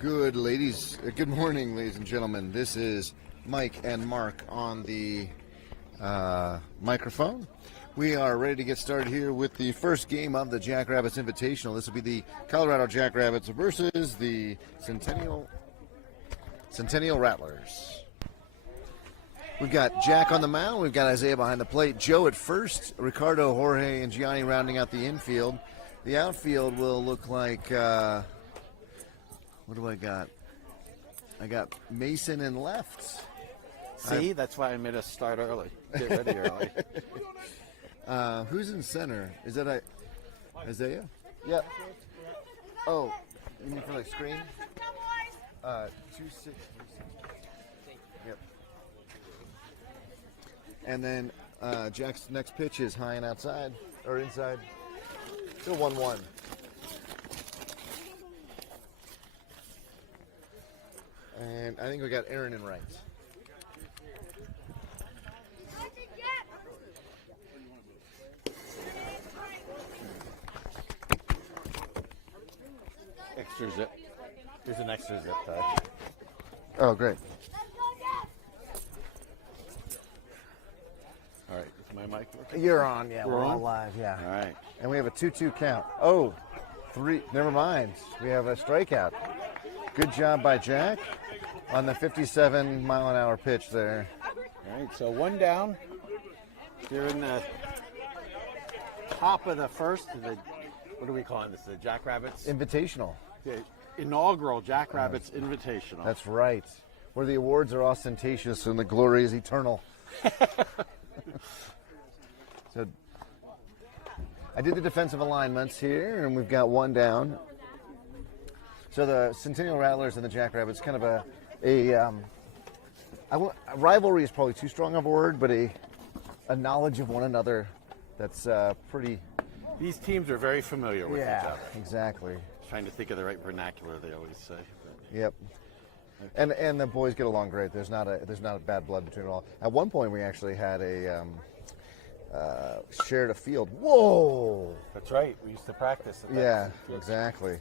Good morning, ladies and gentlemen. This is Mike and Mark on the microphone. We are ready to get started here with the first game of the Jackrabbits Invitational. This will be the Colorado Jackrabbits versus the Centennial Rattlers. We've got Jack on the mound. We've got Isaiah behind the plate. Joe at first. Ricardo, Jorge, and Gianni rounding out the infield. The outfield will look like, what do I got? I got Mason in left. See, that's why I made us start early. Get ready early. Who's in center? Is that Isaiah? Yep. Oh, you mean for the screen? 2-6. Yep. And then Jack's next pitch is high and outside, or inside. Still 1-1. And I think we got Aaron in right. Extra zip. There's an extra zip tie. Oh, great. All right, is my mic working? You're on, yeah. We're We're all on? live, yeah. All right. And we have a 2-2 count. Oh, 3. Never mind. We have a strikeout. Good job by Jack on the 57-mile-an-hour pitch there. All right, so one down. You're in the top of the first. What are we calling this? The Jackrabbits? Invitational. The inaugural Jackrabbits Invitational. That's right. Where the awards are ostentatious and the glory is eternal. So I did the defensive alignments here, and we've got one down. So the Centennial Rattlers and the Jackrabbits, kind of a rivalry is probably too strong of a word, but a knowledge of one another that's pretty. These teams are very familiar with each other. Exactly. Trying to think of the right vernacular, they always say. But. Yep. And the boys get along great. There's not a bad blood between them all. At one point, we actually had shared a field. Whoa! That's right. We used to practice. Yeah, exactly.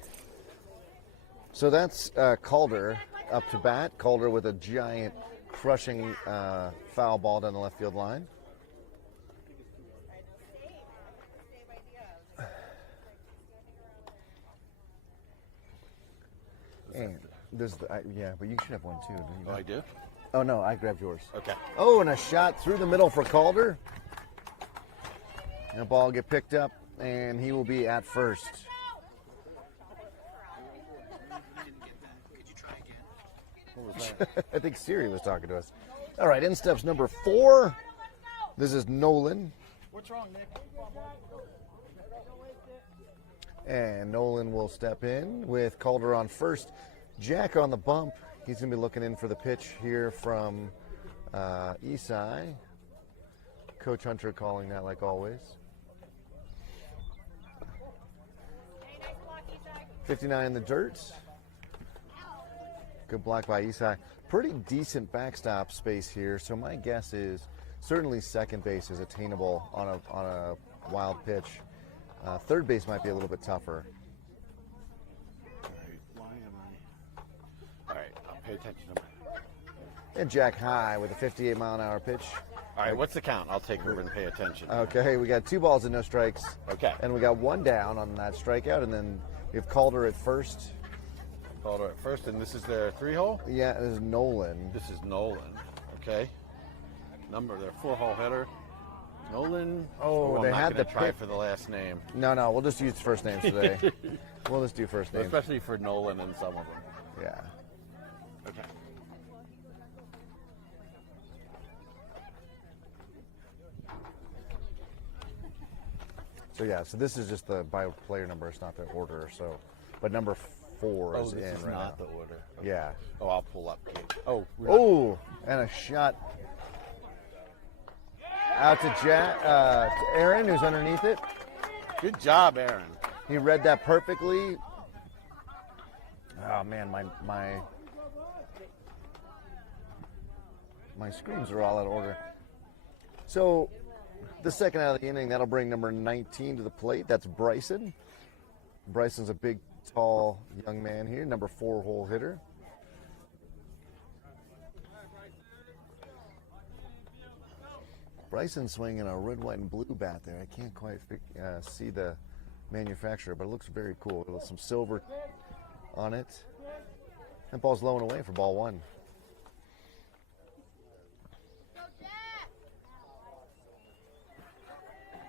So that's Calder up to bat. Calder with a giant, crushing foul ball down the left field line. And but you should have one too. Don't you? Oh, I do? Oh no, I grabbed yours. Okay. Oh, and a shot through the middle for Calder. And the ball will get picked up, and he will be at first. What was that? I think Siri was talking to us. All right, in steps number 4. This is Nolan. What's wrong, Nick? And Nolan will step in with Calder on first. Jack on the bump. He's going to be looking in for the pitch here from Isai. Coach Hunter calling that like always. 59 in the dirt. Good block by Isai. Pretty decent backstop space here, so my guess is certainly second base is attainable on a wild pitch. Third base might be a little bit tougher. All right, why am I? All right, I'll pay attention to my. And Jack high with a 58-mile-an-hour pitch. All right, what's the count? I'll take over and pay attention. Okay, we got 2 balls and no strikes. Okay. And we got 1 down on that strikeout, and then we have Calder at first. Calder at first, and this is their 3-hole? Yeah, this is Nolan. This is Nolan, okay. Their 4-hole hitter. Nolan. Oh, they I'm not had gonna the try pick. for the last name. No, we'll just use first names today. We'll just do first names. Especially for Nolan and some of them. Yeah. Okay. So this is just the by player number. It's not the order. So, but number 4 is in this is right not now. the order. Yeah. Oh, I'll pull up. Oh. Oh, and a shot out to Aaron, who's underneath it. Good job, Aaron. He read that perfectly. Oh man, my screens are all out of order. So the second out of the inning, that'll bring number 19 to the plate. That's Bryson. Bryson's a big tall young man here, number 4 hole hitter. Bryson swinging a red, white, and blue bat there. I can't quite see the manufacturer, but it looks very cool. With some silver on it. That ball's low and away for ball 1.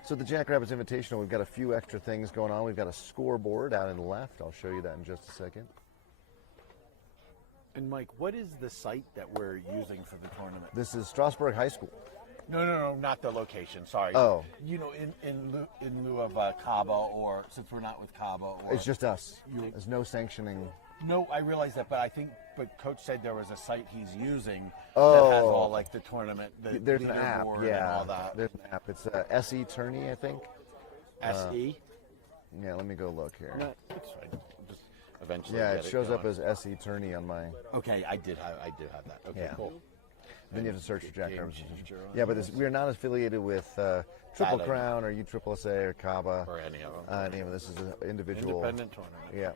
So the Jackrabbits Invitational, we've got a few extra things going on. We've got a scoreboard out in the left. I'll show you that in just a second. And Mike, what is the site that we're using for the tournament? This is Strasburg High School. No, not the location. Sorry. Oh. You know, in lieu of Cabo, or since we're not with Cabo, or It's just us. There's no sanctioning. No, I realize that, but Coach said there was a site he's using Oh. that has all like the tournament, There's an app, leaderboard yeah. and all that. There's an app. It's SE Tourney, I think. SE. Yeah, let me go look here. No, it's fine. We'll just eventually. Yeah, get it shows up going. as SE Tourney on my. Okay, I did have that. Okay, Yeah. cool. Then you have to search for Jackrabbits. Game changer on Yeah, but we are not affiliated with Triple Bad Crown or USSSA or CABA. Or any of them. This is an individual. Independent tournament. Yeah.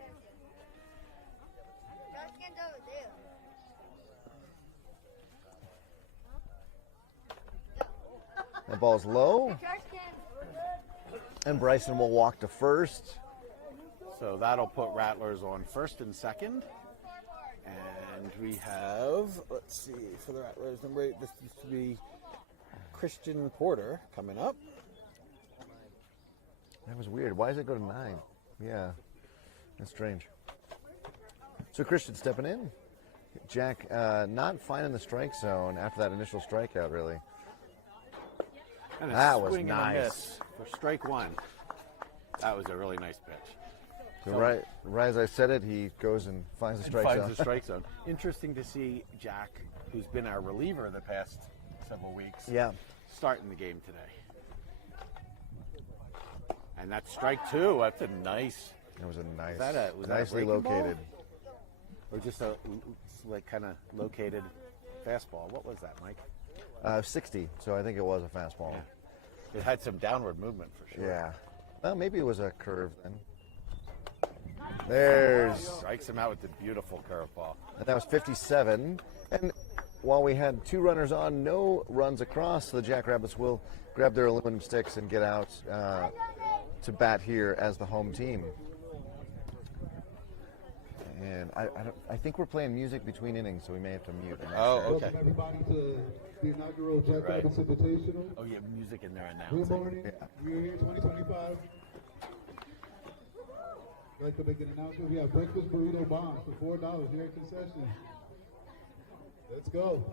The ball's low. And Bryson will walk to first. So that'll put Rattlers on first and second. And we have, let's see, for the Rattlers, number 8, this used to be Christian Porter coming up. That was weird. Why does it go to 9? Yeah, that's strange. So Christian stepping in. Jack not finding the strike zone after that initial strikeout, really. And a That was swing and a nice. miss for strike 1. That was a really nice pitch. So right as I said it, he goes and finds the strike Finds zone. the strike zone. Interesting to see Jack, who's been our reliever the past several weeks, Yeah. starting the game today. And that's strike 2. That's a nice, It was a nice, was that a nicely breaking ball? located. or just a like kind of located fastball. What was that, Mike? 60, so I think it was a fastball. Yeah. It had some downward movement for sure. Yeah. Well, maybe it was a curve then. There's, Strikes him out with the beautiful curveball. and that was 57. And while we had 2 runners on, no runs across, the Jackrabbits will grab their aluminum sticks and get out to bat here as the home team. And I think we're playing music between innings, so we may have to mute. I'm not Oh, sure. okay. Welcome everybody to the inaugural Jackrabbits Invitational. Oh, yeah, music in there Good announcing. morning. We're here 2025. I'd like to make an announcement. We have breakfast burrito bombs for $4 here at concession. Let's go.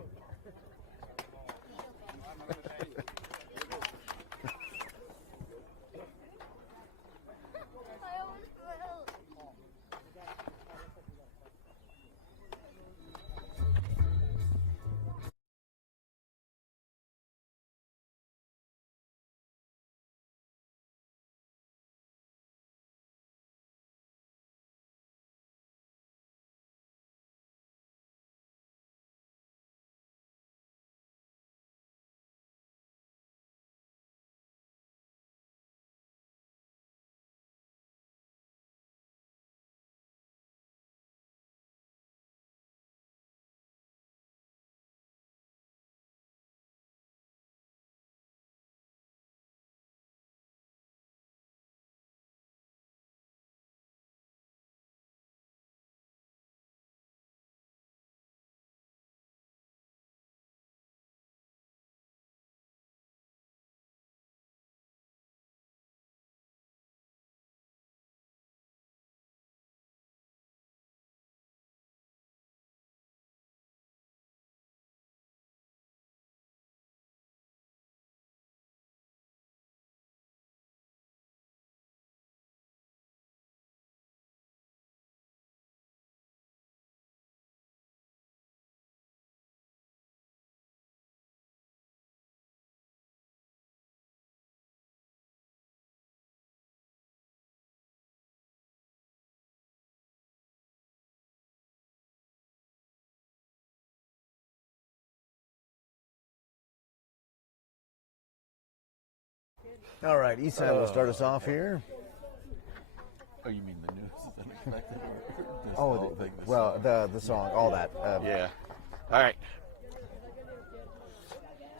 All right, Eastside will start us off here. Oh, you mean the news? Oh, well, the song, all that. Yeah. All right.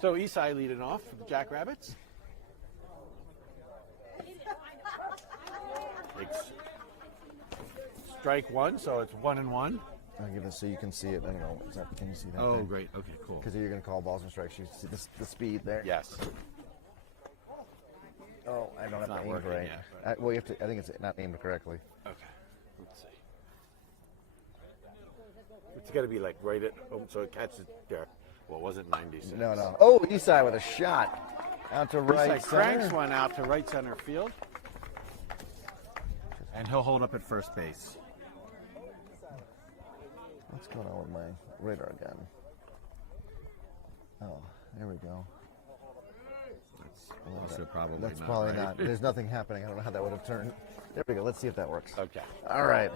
So Eastside leading off for the Jackrabbits. Strike one, so it's 1-1. I'll give it so you can see it. I don't know. Can you see that? Oh, great. Okay, cool. Because you're going to call balls and strikes. You see the speed there. Yes. Oh, I don't have not to aim working right. yet, Well, you have to. I think it's not aimed correctly. Okay. Let's see. It's got to be like right at home, so it catches there. Well, it wasn't 96. No. Oh, Eastside with a shot out to right Eastside center. cranks one out to right center field, and he'll hold up at first base. What's going on with my radar gun? Oh, there we go. That's also probably That's not probably right. not. There's nothing happening. I don't know how that would have turned. There we go. Let's see if that works. Okay. All right.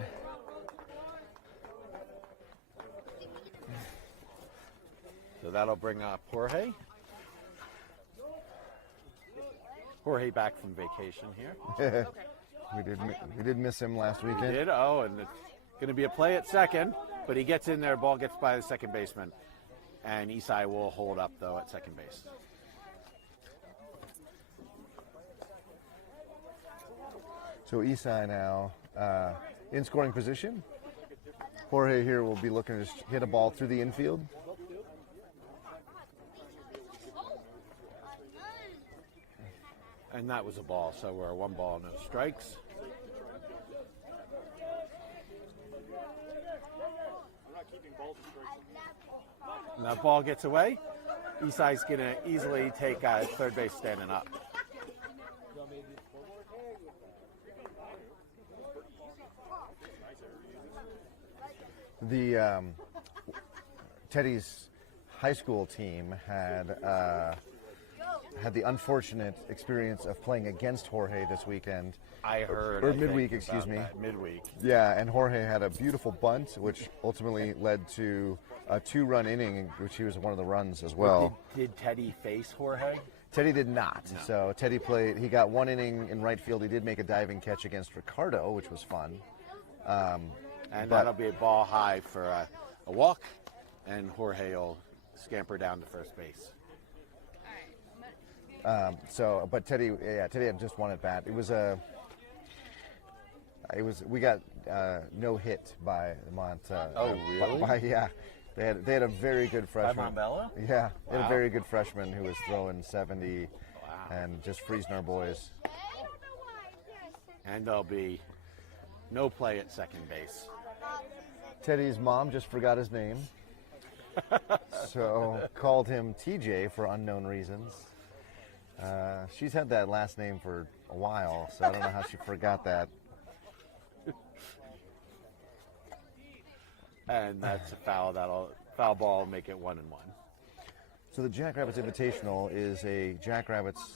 So that'll bring up Jorge. Jorge back from vacation here. we did miss him last He weekend. did. Oh, and it's going to be a play at second, but he gets in there. Ball gets by the second baseman, and Isai will hold up though at second base. So Isai now in scoring position. Jorge here will be looking to hit a ball through the infield. And that was a ball, so we're 1 ball, no strikes. And that ball gets away. Isai's going to easily take third base standing up. The Teddy's high school team had the unfortunate experience of playing against Jorge this weekend. I heard. Or I midweek, think, excuse about me. that, midweek. Yeah, and Jorge had a beautiful bunt, which ultimately led to a 2-run inning, which he was one of the runs as well. Did Teddy face Jorge? Teddy did not. No. So Teddy played. He got 1 inning in right field. He did make a diving catch against Ricardo, which was fun. And that'll be a ball high for a walk, and Jorge will scamper down to first base. But Teddy had just 1 at bat. We got no hit by Mont. Oh, really? Yeah, they had a very good freshman. By Montbello? Yeah, they had Wow. a very good freshman who was throwing 70, Wow. and just freezing our boys. And there'll be no play at second base. Teddy's mom just forgot his name, so called him TJ for unknown reasons. She's had that last name for a while, so I don't know how she forgot that. And that's a foul. Foul ball will make it 1-1. So the Jackrabbits Invitational is a Jackrabbits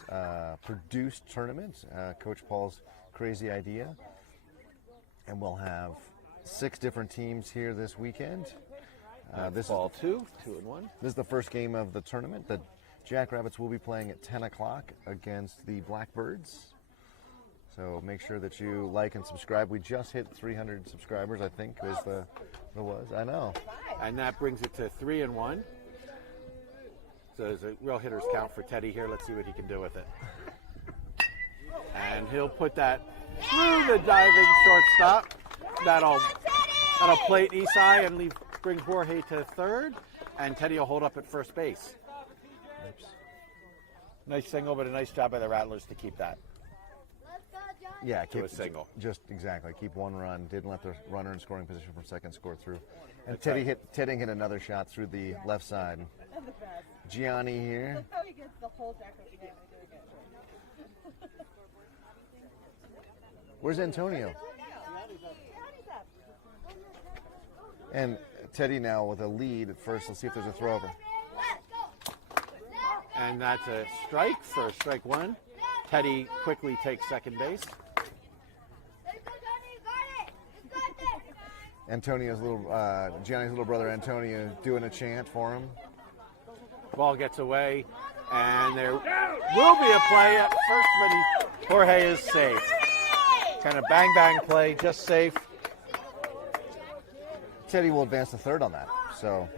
produced tournament, Coach Paul's crazy idea. And we'll have 6 different teams here this weekend. This ball 2, 2-1. This is the first game of the tournament. The Jackrabbits will be playing at 10 o'clock against the Blackbirds. So make sure that you like and subscribe. We just hit 300 subscribers, I think, I know. And that brings it to 3-1. So there's a real hitter's count for Teddy here. Let's see what he can do with it. And he'll put that through the diving shortstop. That'll plate Isai and bring Jorge to third. And Teddy will hold up at first base. Oops. Nice single, but a nice job by the Rattlers to keep that. Yeah, To a single. Just exactly. Keep 1 run. Didn't let the runner in scoring position from second score through. And That's Teddy right. hit another shot through the left side. Gianni here. That's how he gets the whole jacket together. Where's Antonio? And Teddy now with a lead at first. Let's see if there's a throw over. And that's a strike for strike 1. Teddy quickly takes second base. Antonio's Gianni's little brother Antonio doing a chant for him. Ball gets away, and there will be a play at first, but Jorge is safe. Kind of bang play, just safe. Teddy will advance to third on that. So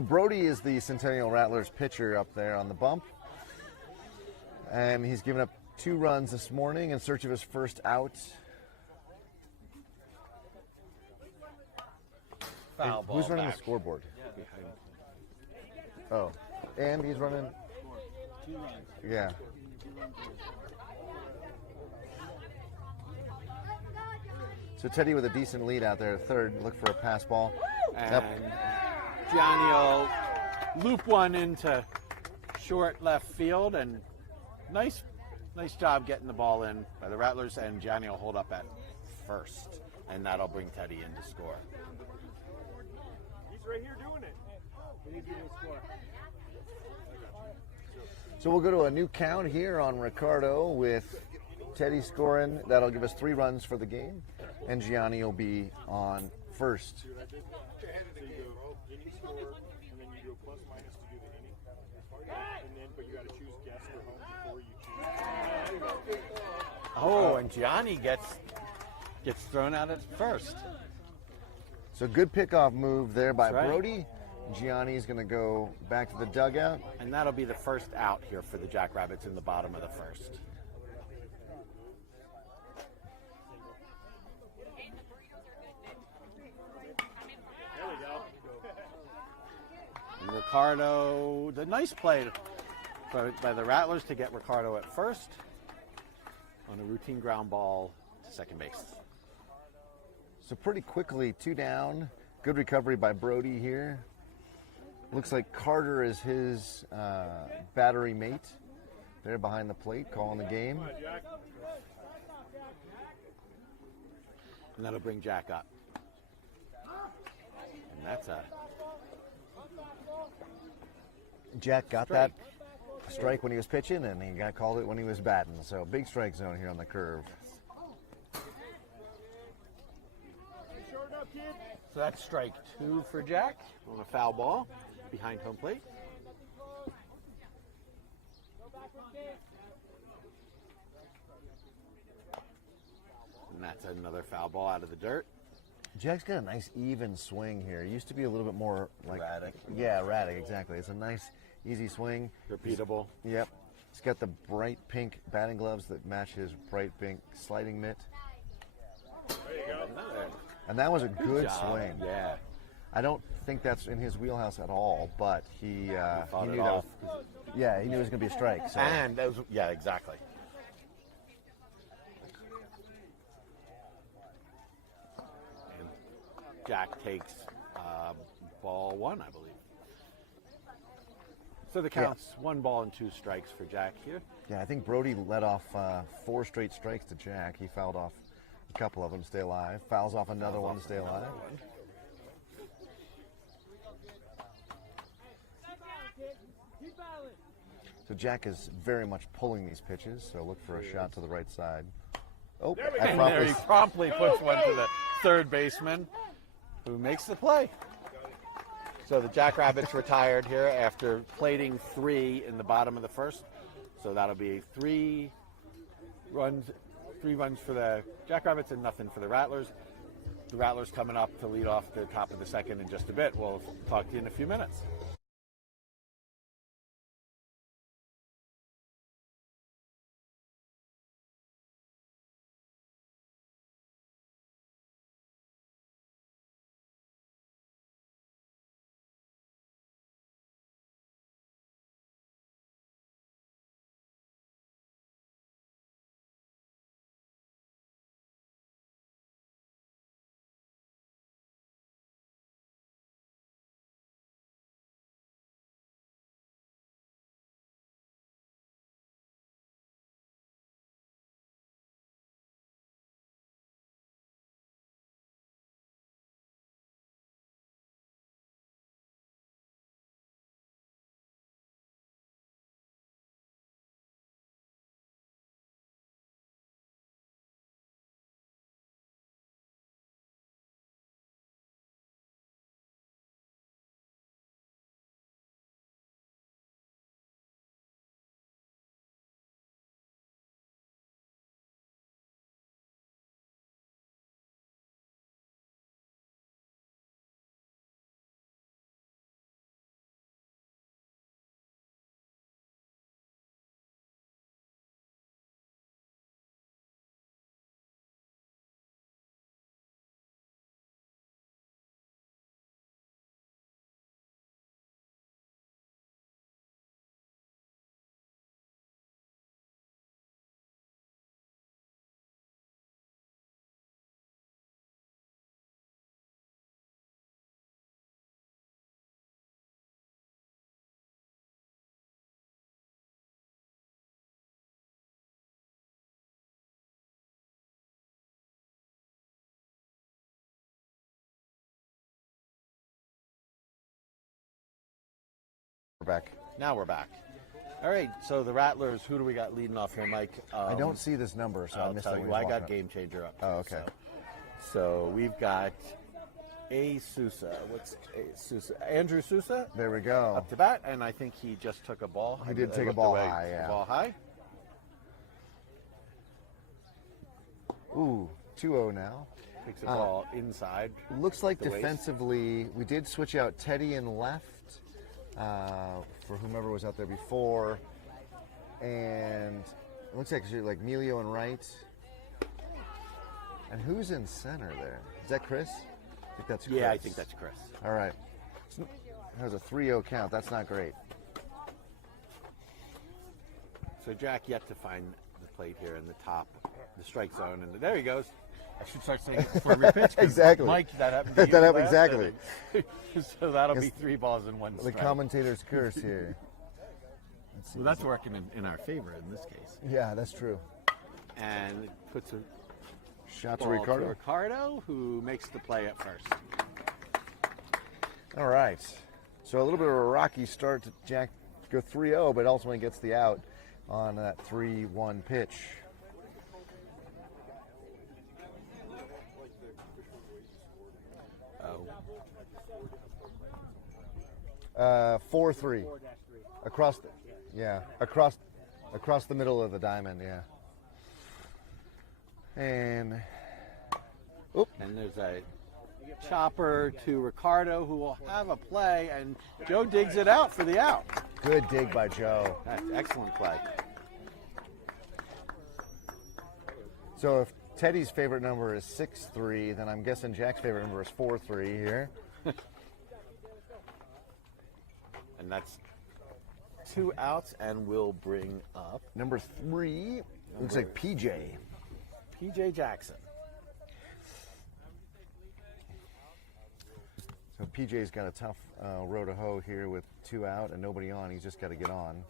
Brody is the Centennial Rattlers pitcher up there on the bump. And he's given up 2 runs this morning in search of his first out. Foul ball. Who's running back. the scoreboard? Oh, and he's running. 2 runs. Yeah. So Teddy with a decent lead out there at third. Look for a pass ball. And Gianni will loop one into short left field, and nice job getting the ball in by the Rattlers, and Gianni will hold up at first, and that'll bring Teddy in to score. He's right here doing it. We need you to score. So we'll go to a new count here on Ricardo with Teddy scoring. That'll give us 3 runs for the game, and Gianni will be on first. So you go inning score, and then you go plus minus to do the inning. And then, but you got to choose guess or home before you choose. Oh, and Gianni gets thrown out at first. So good pickoff move there by That's right. Brody. Gianni's going to go back to the dugout. And that'll be the first out here for the Jackrabbits in the bottom of the first. There we go. And Ricardo, the nice play by the Rattlers to get Ricardo at first on a routine ground ball to second base. So pretty quickly, 2 down. Good recovery by Brody here. Looks like Carter is his battery mate there behind the plate, calling the game. And that'll bring Jack up. And that's a Jack got that strike when he was pitching, and he got called it when he was batting. So big strike zone here on the curve. So that's strike 2 for Jack on a foul ball behind home plate. And that's another foul ball out of the dirt. Jack's got a nice even swing here. It used to be a little bit more like Erratic. Yeah, erratic, exactly. It's a nice, easy swing. Repeatable. Yep. He's got the bright pink batting gloves that match his bright pink sliding mitt. And that was a good job. swing. Yeah. I don't think that's in his wheelhouse at all, but he Fought knew it that off. yeah, he knew it was going to be a strike. So. And that was, yeah, exactly. And Jack takes ball 1, I believe. So the count's 1 ball and 2 strikes for Jack here. Yeah, I think Brody let off 4 straight strikes to Jack. He fouled off a couple of them to stay alive. Fouls off another one to stay alive. So Jack is very much pulling these pitches, so look for a shot to the right side. Oh, And there he promptly puts one to the third baseman, who makes the play. So the Jackrabbits retired here after plating 3 in the bottom of the first. So that'll be 3 runs for the Jackrabbits and nothing for the Rattlers. The Rattlers coming up to lead off the top of the second in just a bit. We'll talk to you in a few minutes. We're back. Now we're back. All right, so the Rattlers, who do we got leading off here, Mike? I don't see this number, so I I'll missed tell it. you. when he I was got walking Game Changer up. Oh, okay. So we've got A. Sousa. What's A. Sousa? Andrew Sousa up. There we go. up to bat, and I think he just took a ball. He did I take a looked ball away. high, yeah. Ball high. Ooh, 2-0 now. Takes a ball inside. Looks like the waist. defensively, we did switch out Teddy in left for whomever was out there before. And it looks like Melio in right. And who's in center there? Is that Chris? I think that's Chris. Yeah, I think that's Chris. All right. There's a 3-0 count. That's not great. So Jack yet to find the plate here in the top, the strike zone, and there he goes. I should start saying it before every pitch. 'Cause Exactly. Mike, that happened to you That happened last exactly. inning. So that'll be Yes. 3 balls in 1 The strike. commentator's curse here. Let's see. Well, that's working in our favor in this case. Yeah, that's true. And puts a Shot to ball Ricardo. to Ricardo, who makes the play at first. All right. So a little bit of a rocky start to Jack go 3-0, but ultimately gets the out on that 3-1 pitch. Oh, 4-3. Across the middle of the diamond, yeah. And and there's a chopper to Ricardo, who will have a play, and Joe digs it out for the out. good dig by Joe. That's excellent play. So if Teddy's favorite number is 6-3, then I'm guessing Jack's favorite number is 4-3 here. And that's 2 outs, and we'll bring up Number 3 looks like PJ. P.J. Jackson. So PJ's got a tough row to hoe here with 2 out and nobody on. He's just got to get on.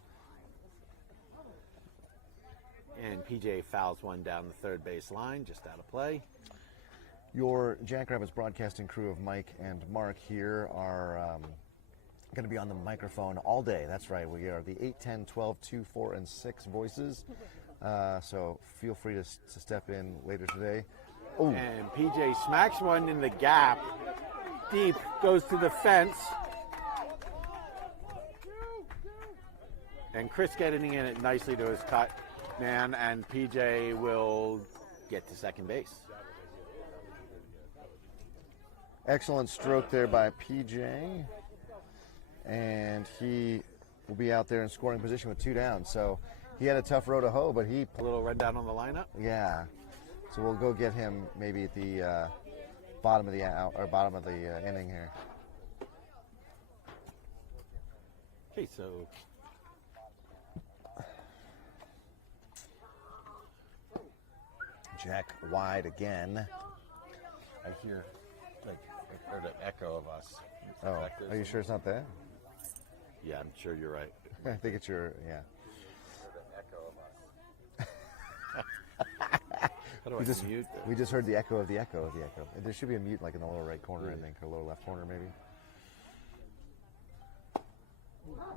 And P.J. fouls one down the third base line, just out of play. Your Jackrabbits broadcasting crew of Mike and Mark here are going to be on the microphone all day. That's right. We are the 8, 10, 12, 2, 4, and 6 voices. So feel free to step in later today. Oh, And P.J. smacks one in the gap. Deep, goes to the fence. And Chris getting in it nicely to his cut man, and P.J. will get to second base. excellent stroke there by PJ. And he will be out there in scoring position with 2 down. So he had a tough row to hoe, but he, A little rundown on the lineup. yeah. So we'll go get him maybe at the bottom of the inning here. Okay, so Jack wide again. I hear, I heard an echo of us. Oh, are you sure it's not that? Yeah, I'm sure you're right. I think it's your, yeah. How do I mute this? We just heard the echo of the echo of the echo. There should be a mute like in the lower right corner, I think, or lower left corner maybe.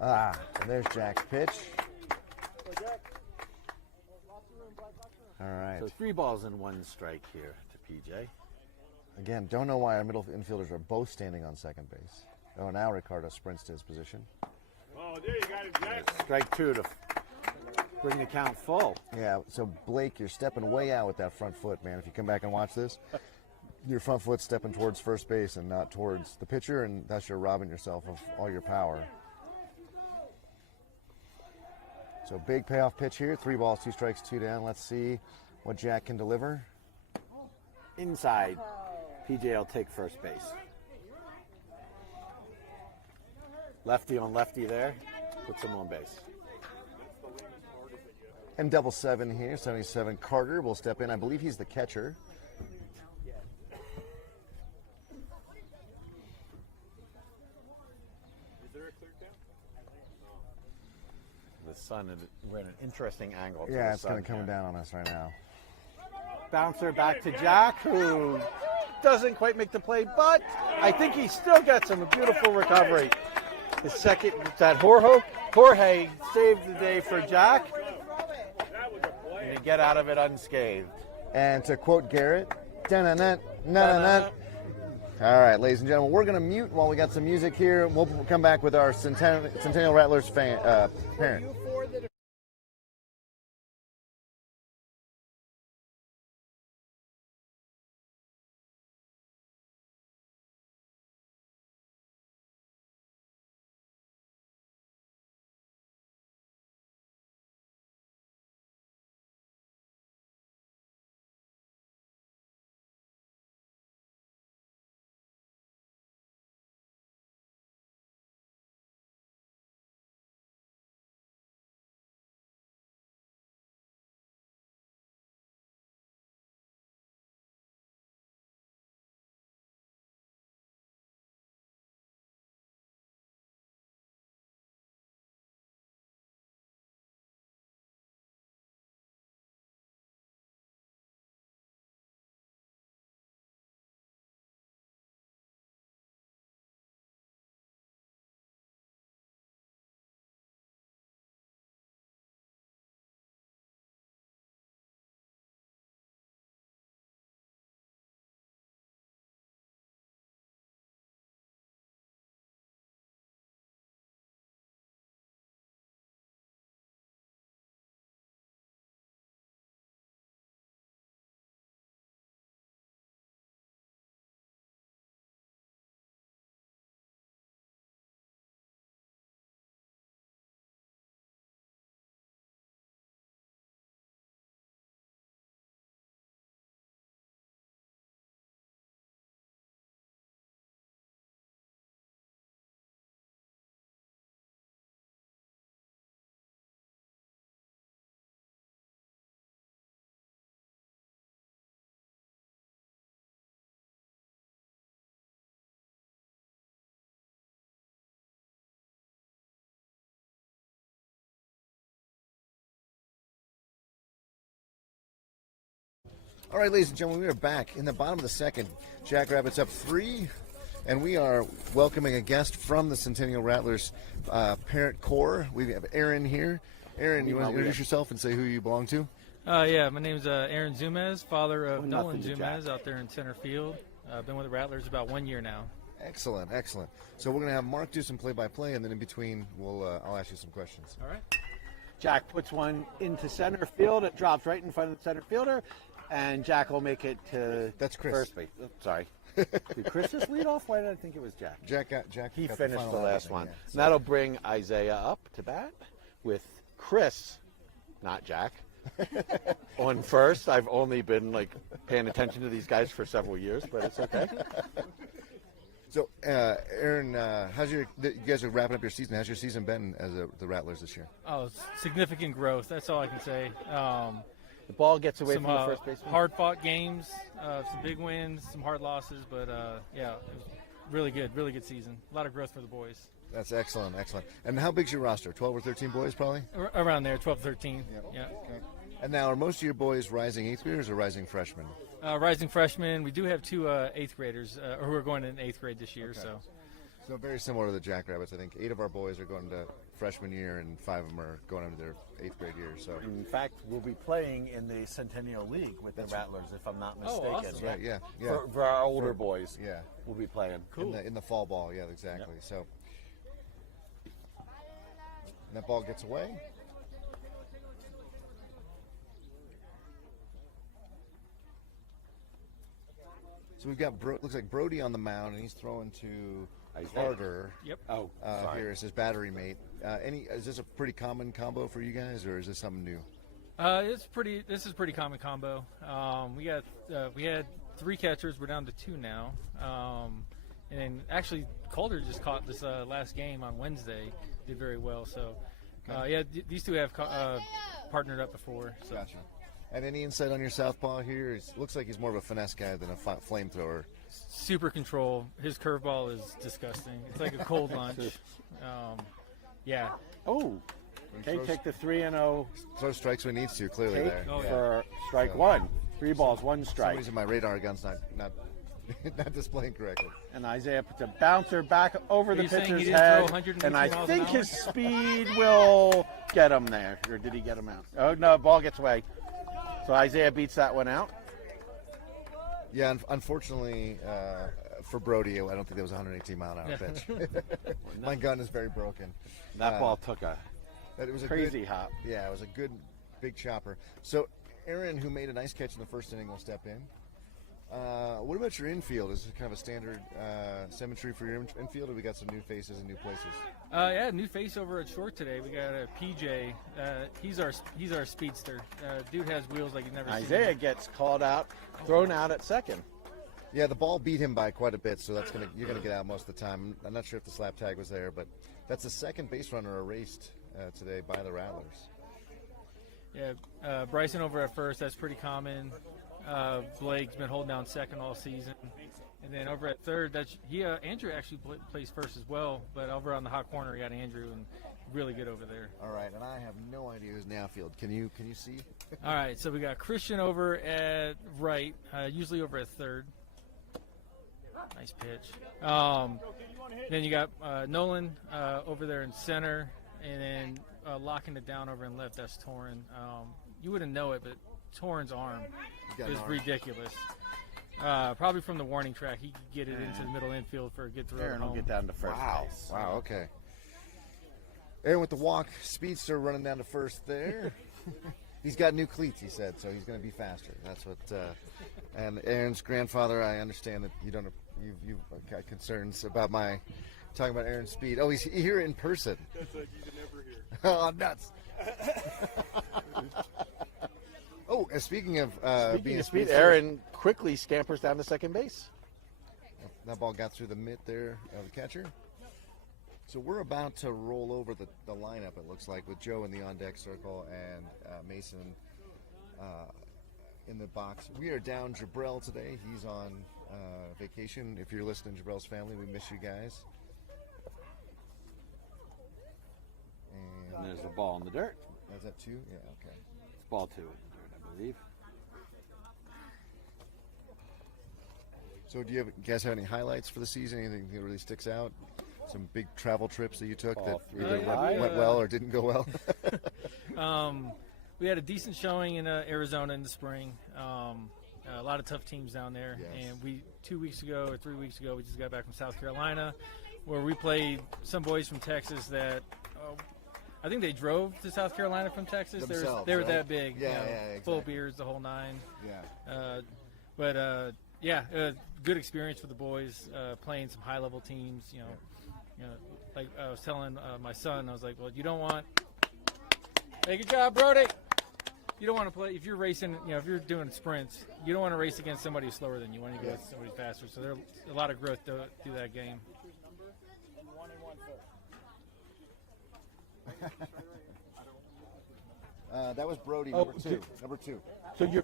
Ah, and there's Jack's pitch. All right. So 3 balls and 1 strike here to PJ. Again, don't know why our middle infielders are both standing on second base. Oh, now Ricardo sprints to his position. Oh, there you got it, Jack. Strike 2 to bring the count full. Yeah, so Blake, you're stepping way out with that front foot, man. If you come back and watch this, your front foot's stepping towards first base and not towards the pitcher, and that's you're robbing yourself of all your power. So big payoff pitch here. 3 balls, 2 strikes, 2 down. Let's see what Jack can deliver. Inside, PJ will take first base. Lefty on lefty there, puts him on base. And double 7 here, 77. Carter will step in. I believe he's the catcher. Is there a clear count? The sun, we're in an interesting angle. Yeah, it's kind of coming down on us right now. Bouncer back to Jack, who doesn't quite make the play, but I think he still gets him a beautiful recovery. The second, that Jorge saved the day for Jack. And you get out of it unscathed. And to quote Garrett, "Dun-dun-dun, dun-dun-dun." All right, ladies and gentlemen, we're going to mute while we got some music here. We'll come back with our Centennial Rattlers parent. All right, ladies and gentlemen, we are back in the bottom of the second. Jackrabbits up 3, and we are welcoming a guest from the Centennial Rattlers parent corps. We have Aaron here. Aaron, you want to introduce yourself and say who you belong to? Yeah, my name's Aaron Zumez, father of Nolan nothing to Zumez Jack. out there in center field. I've been with the Rattlers about 1 year now. Excellent, excellent. So we're going to have Mark do some play-by-play, and then in between, I'll ask you some questions. All right. Jack puts one into center field. It drops right in front of the center fielder, and Jack will make it to That's Chris. first base. Oh, sorry. Did Chris just lead off? Why did I think it was Jack? Jack. He got finished final the out, last I think, one. yeah. And that'll bring Isaiah up to bat with Chris, not Jack, on first. I've only been paying attention to these guys for several years, but it's okay. So, Aaron, you guys are wrapping up your season. How's your season been as the Rattlers this year? Oh, significant growth. That's all I can say. The ball gets away Some from the first baseman. hard-fought games, some big wins, some hard losses, but yeah, it was really good season. A lot of growth for the boys. That's excellent, excellent. And how big's your roster? 12 or 13 boys, probably? Around there, 12, 13. Yeah. Okay. And now, are most of your boys rising 8th graders or rising freshmen? Rising freshmen. We do have 2 8th graders who are going in 8th grade this year. Okay. So very similar to the Jackrabbits. I think 8 of our boys are going to freshman year, and 5 of them are going into their 8th grade year. So, In fact, we'll be playing in the Centennial League with the Rattlers, if I'm not mistaken. awesome. that's right. Yeah. For our older boys, Yeah. we'll be playing. Cool. In the fall ball, yeah, exactly. So, and that ball gets away. So we've got looks like Brody on the mound, and he's throwing to Carter. Yep. Oh, sorry. Here is his battery mate. Is this a pretty common combo for you guys, or is this something new? This is pretty common combo. We had 3 catchers. We're down to 2 now. And then actually Calder just caught this last game on Wednesday. Did very well. So these 2 have partnered up before. So. Gotcha. And any insight on your southpaw here? It looks like he's more of a finesse guy than a flamethrower. Super control. His curveball is disgusting. It's like a cold lunch. Yeah. Oh, okay, take the 3-0 Throw strikes when he needs to, clearly take there. Oh, yeah. for strike 1. 3 balls, 1 strike. Somebody's in my radar gun's not Not displaying correctly. And Isaiah puts a bouncer back over Are the you saying he pitcher's didn't throw head. 118 And I miles an think hour? his speed will get him there. Or did he get him out? Oh, no, ball gets away. So Isaiah beats that one out. Yeah, unfortunately for Brody, I don't think that was a 118-mile-an-hour pitch. My gun is very broken. That ball took a It was a crazy good, hop. Yeah, it was a good big chopper. So Aaron, who made a nice catch in the first inning, will step in. What about your infield? Is it kind of a standard symmetry for your infield, or we got some new faces and new places? Yeah, new face over at short today. We got a PJ. He's our speedster. Dude has wheels like you've never seen. Isaiah gets called out, thrown out at second. Yeah, the ball beat him by quite a bit, so you're gonna get out most of the time. I'm not sure if the slap tag was there, but that's the second base runner erased today by the Rattlers. Yeah, Bryson over at first. That's pretty common. Blake's been holding down second all season, and then over at third, Andrew actually plays first as well. But over on the hot corner, we got Andrew, and really good over there. All right, and I have no idea who's in the outfield. Can you see? All right, so we got Christian over at right, usually over at third. Nice pitch. Then you got Nolan over there in center, and then locking it down over in left. That's Torrin. You wouldn't know it, but Torrin's arm is ridiculous. Probably from the warning track, he could get it into the middle infield for a good throw. Aaron will get down to first base. Wow, okay. Aaron with the walk, speedster running down to first there. He's got new cleats, he said, so he's going to be faster. That's what. And Aaron's grandfather, I understand that you've got concerns about my talking about Aaron's speed. Oh, he's here in person. That's like he's never here. Oh, nuts. Oh, and speaking of being a Speed, speedster, Aaron quickly scampers down to second base. that ball got through the mitt there of the catcher. So we're about to roll over the lineup, it looks like, with Joe in the on-deck circle and Mason in the box. We are down Jabril today. He's on vacation. If you're listening, Jabril's family, we miss you guys. And there's the ball in the dirt. Is that two? Yeah, okay. It's ball two in the dirt, I believe. So do you guys have any highlights for the season? Anything that really sticks out? Some big travel trips that you took Ball that three. either Yeah, went well or didn't go well? We had a decent showing in Arizona in the spring. A lot of tough teams down there. Yes. And 2 weeks ago or 3 weeks ago, we just got back from South Carolina, where we played some boys from Texas that I think they drove to South Carolina from Texas. Themselves, they were right? that big. Yeah, you know, yeah, exactly. Full beers, the whole nine. Yeah. Good experience for the boys playing some high-level teams. You know, like I was telling my son, I was like, well, you don't want. Hey, good job, Brody. You don't want to play if you're racing. You know, if you're doing sprints, you don't want to race against somebody who's slower than you. You want to go with somebody faster. So there's a lot of growth through that game. That was Brody, Oh, number two. Number two. So you're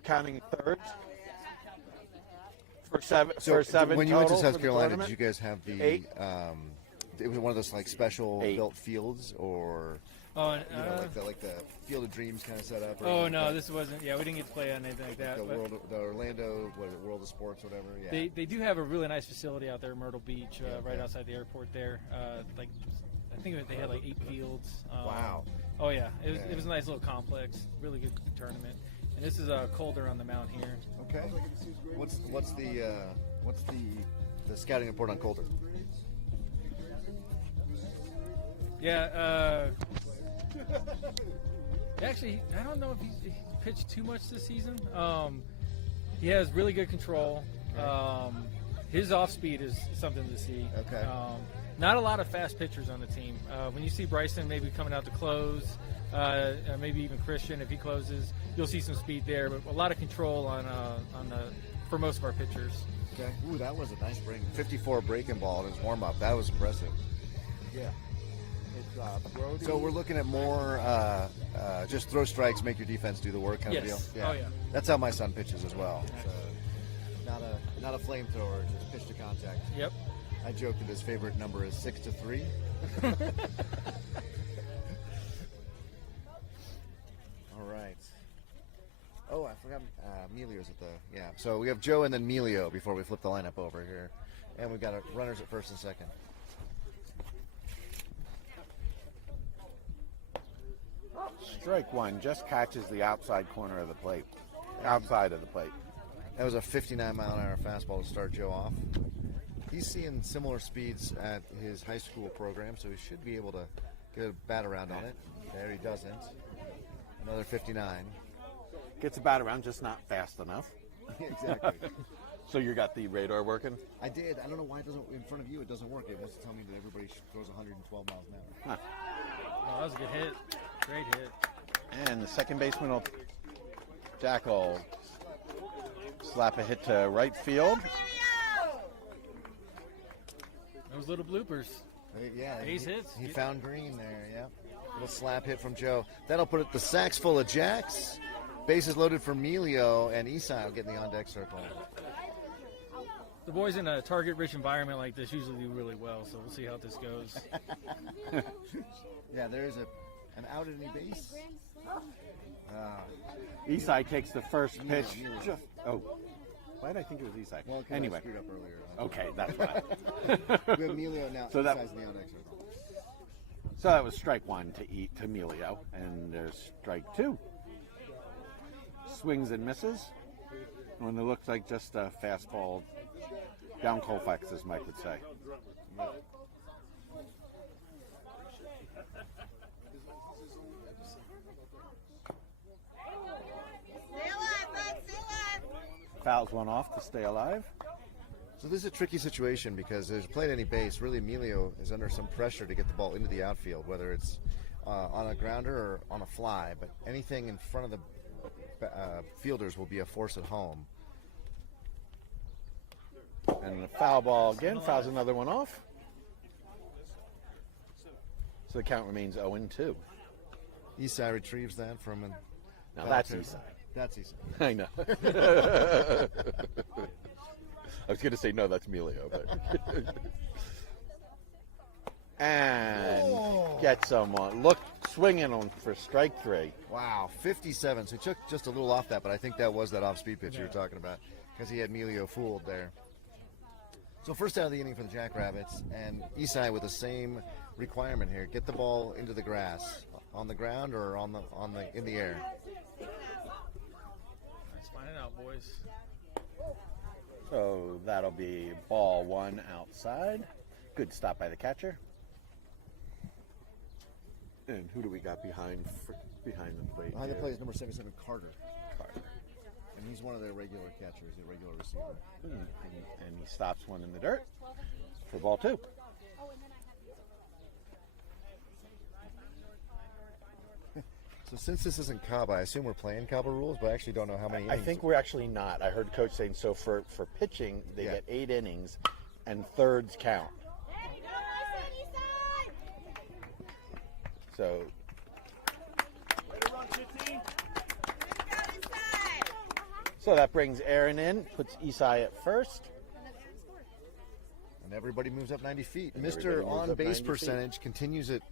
counting thirds for seven. So for seven when you went to total South for the Carolina, tournament? did you guys have the? 8. It was one of those like special 8. built fields, or Oh, like the Field of Dreams kind of setup. Or oh anything no, like that? this wasn't. Yeah, we didn't get to play on anything like that. but The Orlando, World of Sports, whatever. Yeah. they do have a really nice facility out there in Myrtle Beach, right okay. outside the airport there. I think they had like 8 fields. Wow. Oh yeah, it was a nice little complex. Really good tournament. And this is Colder on the mount here. Okay. What's the scouting report on Coulter? Yeah. Actually, I don't know if he pitched too much this season. He has really good control. His off speed is something to see. Okay. Not a lot of fast pitchers on the team. When you see Bryson maybe coming out to close, maybe even Christian if he closes, you'll see some speed there. But a lot of control for most of our pitchers. Okay. Ooh, that was a nice break. 54 breaking ball in his warm up. That was impressive. Yeah. It's Brody. So we're looking at more just throw strikes, make your defense do the work kind of deal. Yes. Oh, yeah. That's how my son pitches as well. So not a flamethrower, just pitch to contact. Yep. I joked that his favorite number is 6 to 3. All right. Oh, I forgot Melio's at the, yeah. So we have Joe and then Melio before we flip the lineup over here. And we've got runners at first and second. Strike one just catches the outside corner of the plate. Outside of the plate. That was a 59-mile-an-hour fastball to start Joe off. He's seeing similar speeds at his high school program, so he should be able to get a bat around on it. There he doesn't. Another 59. Gets a bat around, just not fast enough. Exactly. So you got the radar working? I did. I don't know why it doesn't, in front of you, it doesn't work. It wants to tell me that everybody throws 112 miles an hour. Oh, that was a good hit. Great hit. And the second baseman will, Jack will slap a hit to right field. Those little bloopers. Yeah, Base hits. He found green there, yeah. Little slap hit from Joe. That'll put it the sacks full of Jacks. Bases loaded for Melio, and Isai will get in the on-deck circle. The boys in a target-rich environment like this usually do really well, so we'll see how this goes. Yeah, there's an out at any base. Isai takes the first pitch. Melio. Just, oh, why did I think it was Isai? Well, anyway. I screwed up earlier. Okay, that's why. We have Melio now. So that- Isai's in the on-deck circle. So that was strike one to Melio, and there's strike two. Swings and misses. When it looks like just a fastball down Colfax, as Mike would say. Stay alive, bud. Stay alive. Fouls one off to stay alive. So this is a tricky situation because there's play at any base. Really, Melio is under some pressure to get the ball into the outfield, whether it's on a grounder or on a fly. But anything in front of the fielders will be a force at home. And the foul ball again, fouls another one off. So the count remains 0-2. Isai retrieves that from an. Now that's Isai. That's Isai. I know. I was going to say, no, that's Melio. But and get someone. Look, swinging on for strike three. Wow, 57. So he took just a little off that, but I think that was that off-speed pitch you were talking about because he had Melio fooled there. So first out of the inning for the Jackrabbits, and Isai with the same requirement here: get the ball into the grass, on the ground or in the air. Let's find it out, boys. So that'll be ball one outside. Good stop by the catcher. And who do we got behind the plate? Behind the here? plate is number 77, Carter, Carter. and he's one of their regular catchers, a regular receiver. And he stops one in the dirt for ball two. So since this isn't Cabo, I assume we're playing Cabo rules, but I actually don't know how many I innings. think we're actually not. I heard coach saying so for pitching they Yeah. get 8 innings and thirds count. There you go, Isai. So Way to run, Chitty. so that brings Aaron in, puts Isai at first. And everybody moves up 90 feet. And Mr. everybody moves up On-base 90 feet. percentage continues it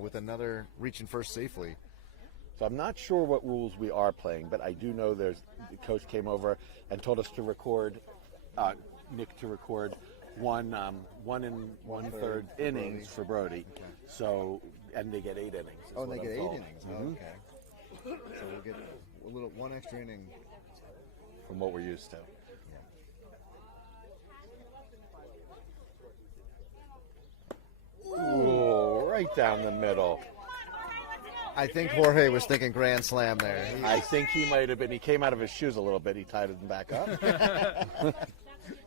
with another reaching first safely. So I'm not sure what rules we are playing, but I do know the coach came over and told us to record, Nick to record one and one third innings for Brody. So and they get 8 innings. is Oh, and what they get I'm 8 told. innings. Mhm. Okay. So we'll get one extra inning. From what we're used to. Ooh, right down the middle. I think Jorge was thinking grand slam there. I think he might have been. He came out of his shoes a little bit. He tied them back up.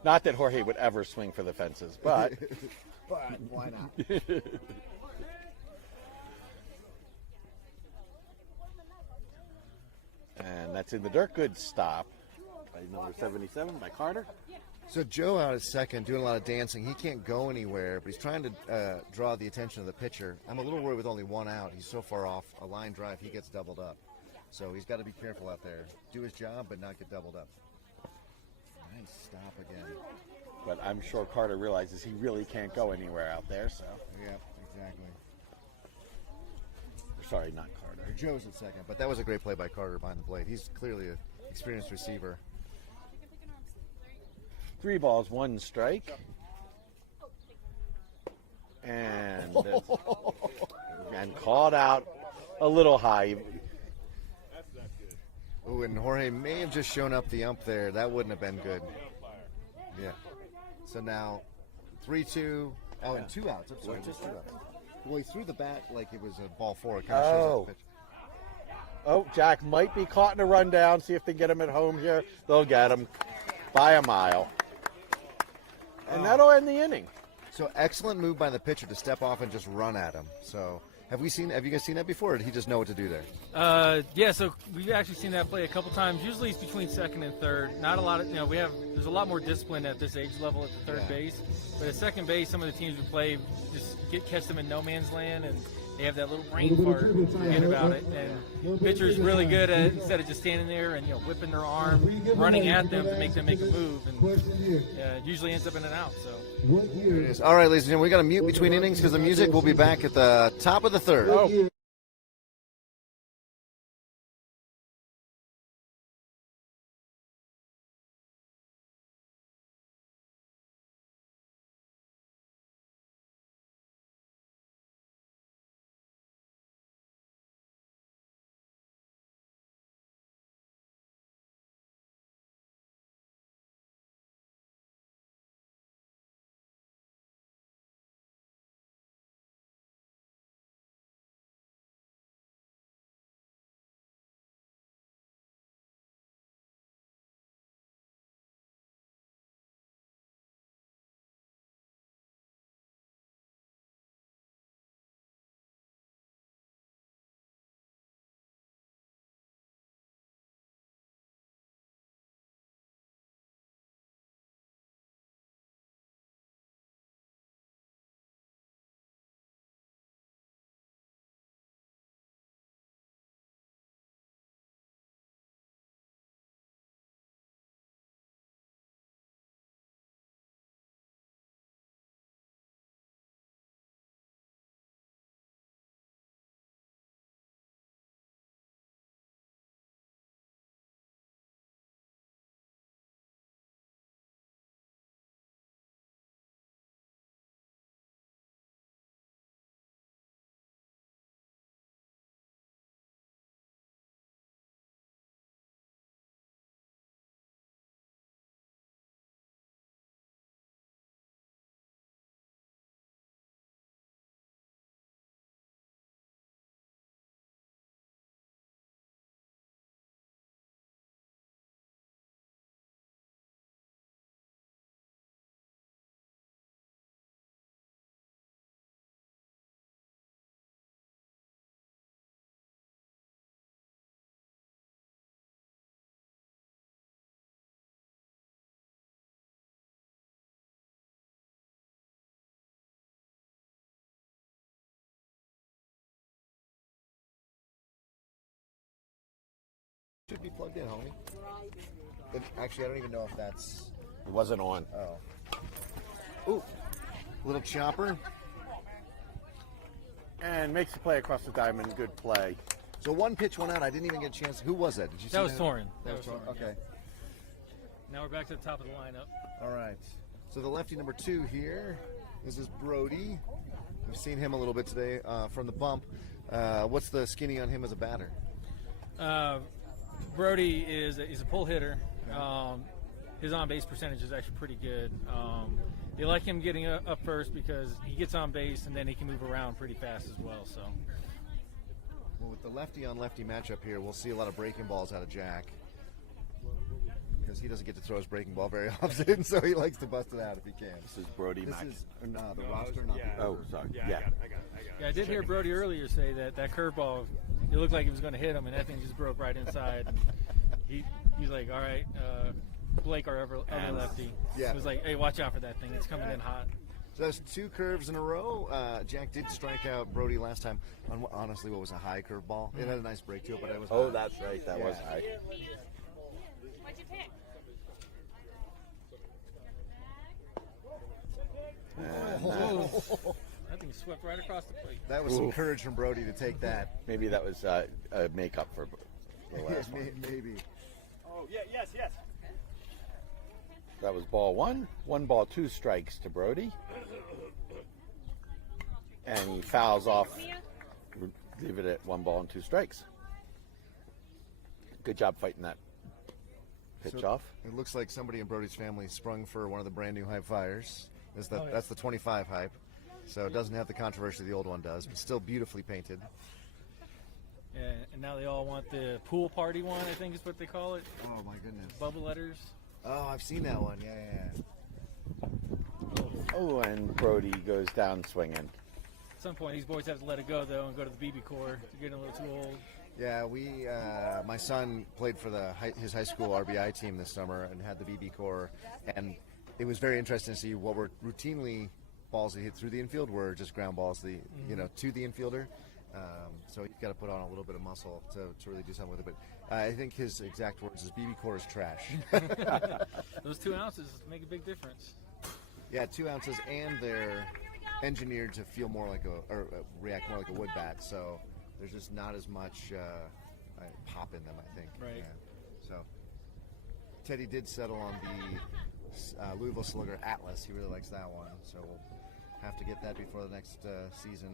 Not that Jorge would ever swing for the fences, but But why not? and that's in the dirt. Good stop by number 77 by Carter. So Joe out at second, doing a lot of dancing. He can't go anywhere, but he's trying to draw the attention of the pitcher. I'm a little worried with only one out. He's so far off a line drive, he gets doubled up. So he's got to be careful out there. Do his job, but not get doubled up. Nice stop again. But I'm sure Carter realizes he really can't go anywhere out there. So Yeah, exactly. sorry, not Carter. Joe's at second, but that was a great play by Carter behind the plate. He's clearly an experienced receiver. 3 balls, 1 strike. And called out a little high. Ooh, and Jorge may have just shown up the ump there. That wouldn't have been good. Yeah. So now 3-2. Oh, and 2 outs. I'm sorry, just 2 outs. Well, he threw the bat like it was a ball 4. It kind of shows up the pitch. Oh, Jack might be caught in a rundown. See if they get him at home here. They'll get him by a mile. And that'll end the inning. So excellent move by the pitcher to step off and just run at him. So have you guys seen that before, or did he just know what to do there? Yeah, so we've actually seen that play a couple times. Usually it's between second and third. Not a lot of, there's a lot more discipline at this age level at the third base. But at second base, some of the teams we play just catch them in no man's land, and they have that little brain fart, forget about it. And pitcher's really good at, instead of just standing there and whipping their arm, running at them to make them make a move, and it usually ends up in an out. So There it is. All right, ladies and gentlemen, we got to mute between innings because the music will be back at the top of the third. Oh. Should be plugged in, homie. Actually, I don't even know if that's... It wasn't on. Oh. Ooh. Little chopper. And makes the play across the diamond. Good play. So 1 pitch, 1 out. I didn't even get a chance. Who was that? Did you see that was Torin. That was Torin. Okay. Now we're back to the top of the lineup. All right. So the lefty number 2 here. This is Brody. We've seen him a little bit today from the bump. What's the skinny on him as a batter? Brody he's a pull hitter. His on-base percentage is actually pretty good. They like him getting up first because he gets on base and then he can move around pretty fast as well. So, well, with the lefty-on-lefty matchup here, we'll see a lot of breaking balls out of Jack because he doesn't get to throw his breaking ball very often, so he likes to bust it out if he can. This is Brody This Max. is the roster, not the Oh, order. sorry. Yeah, Yeah. I got it. yeah, I did hear Brody earlier say that curveball, it looked like it was going to hit him, and that thing just broke right inside. And he's like, all right, Blake, our other lefty, was like, hey, watch out for that thing. It's coming in hot. So that's 2 curves in a row. Jack did strike out Brody last time on honestly what was a high curveball. It had a nice break to it, but it was Oh, high. that's right. That was high. What'd you pick? That thing swept right across the plate. That was some courage from Brody to take that. Maybe that was a makeup for the last one. Maybe. Oh, yeah, yes, yes. That was ball one. 1 ball, 2 strikes to Brody. And he fouls off. Leave it at 1 ball and 2 strikes. Good job fighting that pitch off. It looks like somebody in Brody's family sprung for one of the brand new hype fires. Oh, yes. That's the 25 hype. So it doesn't have the controversy the old one does, but still beautifully painted. Yeah, and now they all want the pool party one, I think is what they call it. Oh my goodness. Bubble letters. Oh, I've seen that one. Yeah. Oh, and Brody goes down swinging. At some point, these boys have to let it go, though, and go to the BB Corps. They're getting a little too old. Yeah, my son played for his high school RBI team this summer and had the BB Corps, and it was very interesting to see what were routinely balls that hit through the infield were just ground balls, to the infielder. So you've got to put on a little bit of muscle to really do something with it. But I think his exact words is BB Corps is trash. Those 2 ounces make a big difference. Yeah, 2 ounces, and they're engineered to feel more like react more like a wood bat. So there's just not as much pop in them, I think. Right. Yeah. So Teddy did settle on the Louisville Slugger Atlas. He really likes that one. So we'll have to get that before the next season.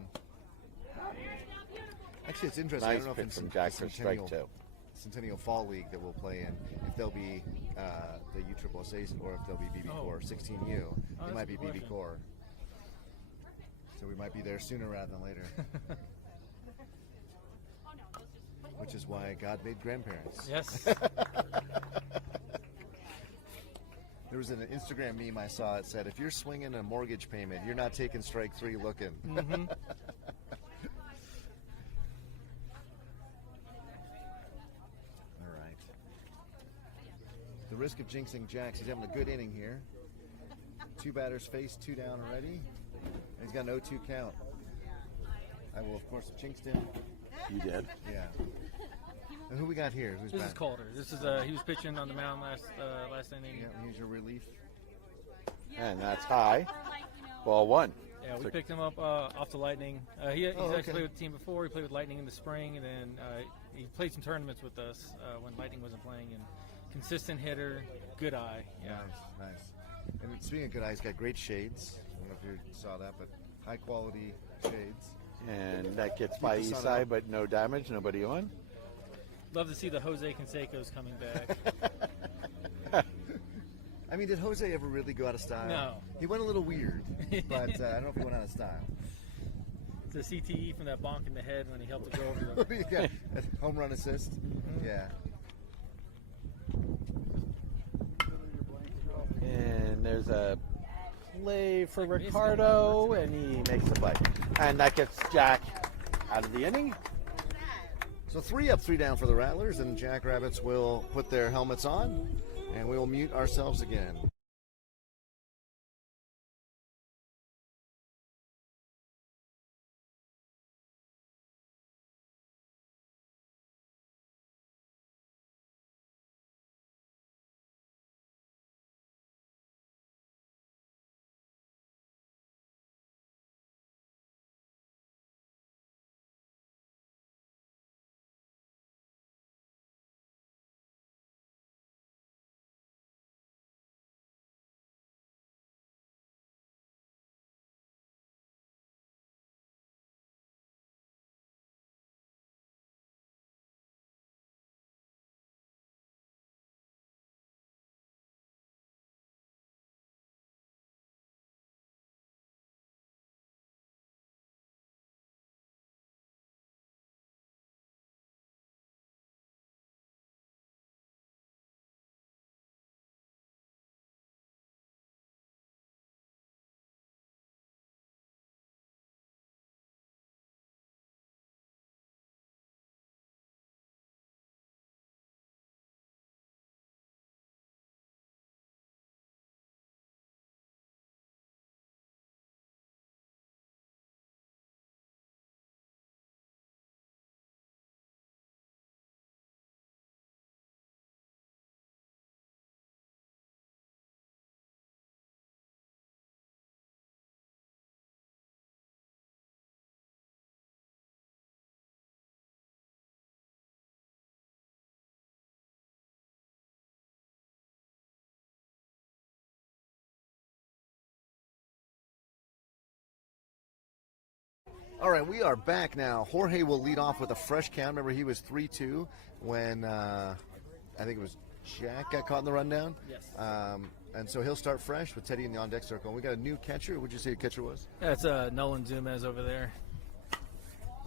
Actually, it's interesting. I Nice don't know if pitch it's from Jack for strike 2. Centennial Fall League that we'll play in, if they'll be the USSSA's or if they'll be BB Corps 16U. It might be BB Corps. So we might be there sooner rather than later. Which is why God made grandparents. Yes. There was an Instagram meme I saw. It said, if you're swinging a mortgage payment, you're not taking strike 3 looking. Mm-hmm. All right. The risk of jinxing Jax. He's having a good inning here. 2 batters faced, 2 down already. And he's got an 0-2 count. I will, of course, have jinxed him. You did. Yeah. And who we got here? Who's This back? is Calder. This is he was pitching on the mound last inning. Yeah, here's your relief. And that's high. Ball 1. Yeah, we picked him up off the Lightning. He's actually played with the team before. He played with Lightning in the spring, and then he played some tournaments with us when Lightning wasn't playing. And consistent hitter, good eye. Yeah. Nice. And speaking of good eye, he's got great shades. I don't know if you saw that, but high quality shades. And that gets by east side, but no damage, nobody on. Love to see the Jose Cansecos coming back. I mean, did Jose ever really go out of style? No. He went a little weird, but I don't know if he went out of style. The CTE from that bonk in the head when he helped to go over the Yeah, home run assist. Mm-hmm. Yeah. And there's a play for Ricardo, and he makes the play. And that gets Jack out of the inning. So 3 up, 3 down for the Rattlers, and Jackrabbits will put their helmets on, and we will mute ourselves again. All right, we are back now. Jorge will lead off with a fresh count. Remember, he was 3-2 when I think it was Jack got caught in the rundown. Yes. And so he'll start fresh with Teddy in the on-deck circle. And we got a new catcher. What'd you say the catcher was? That's Nolan Zumez over there.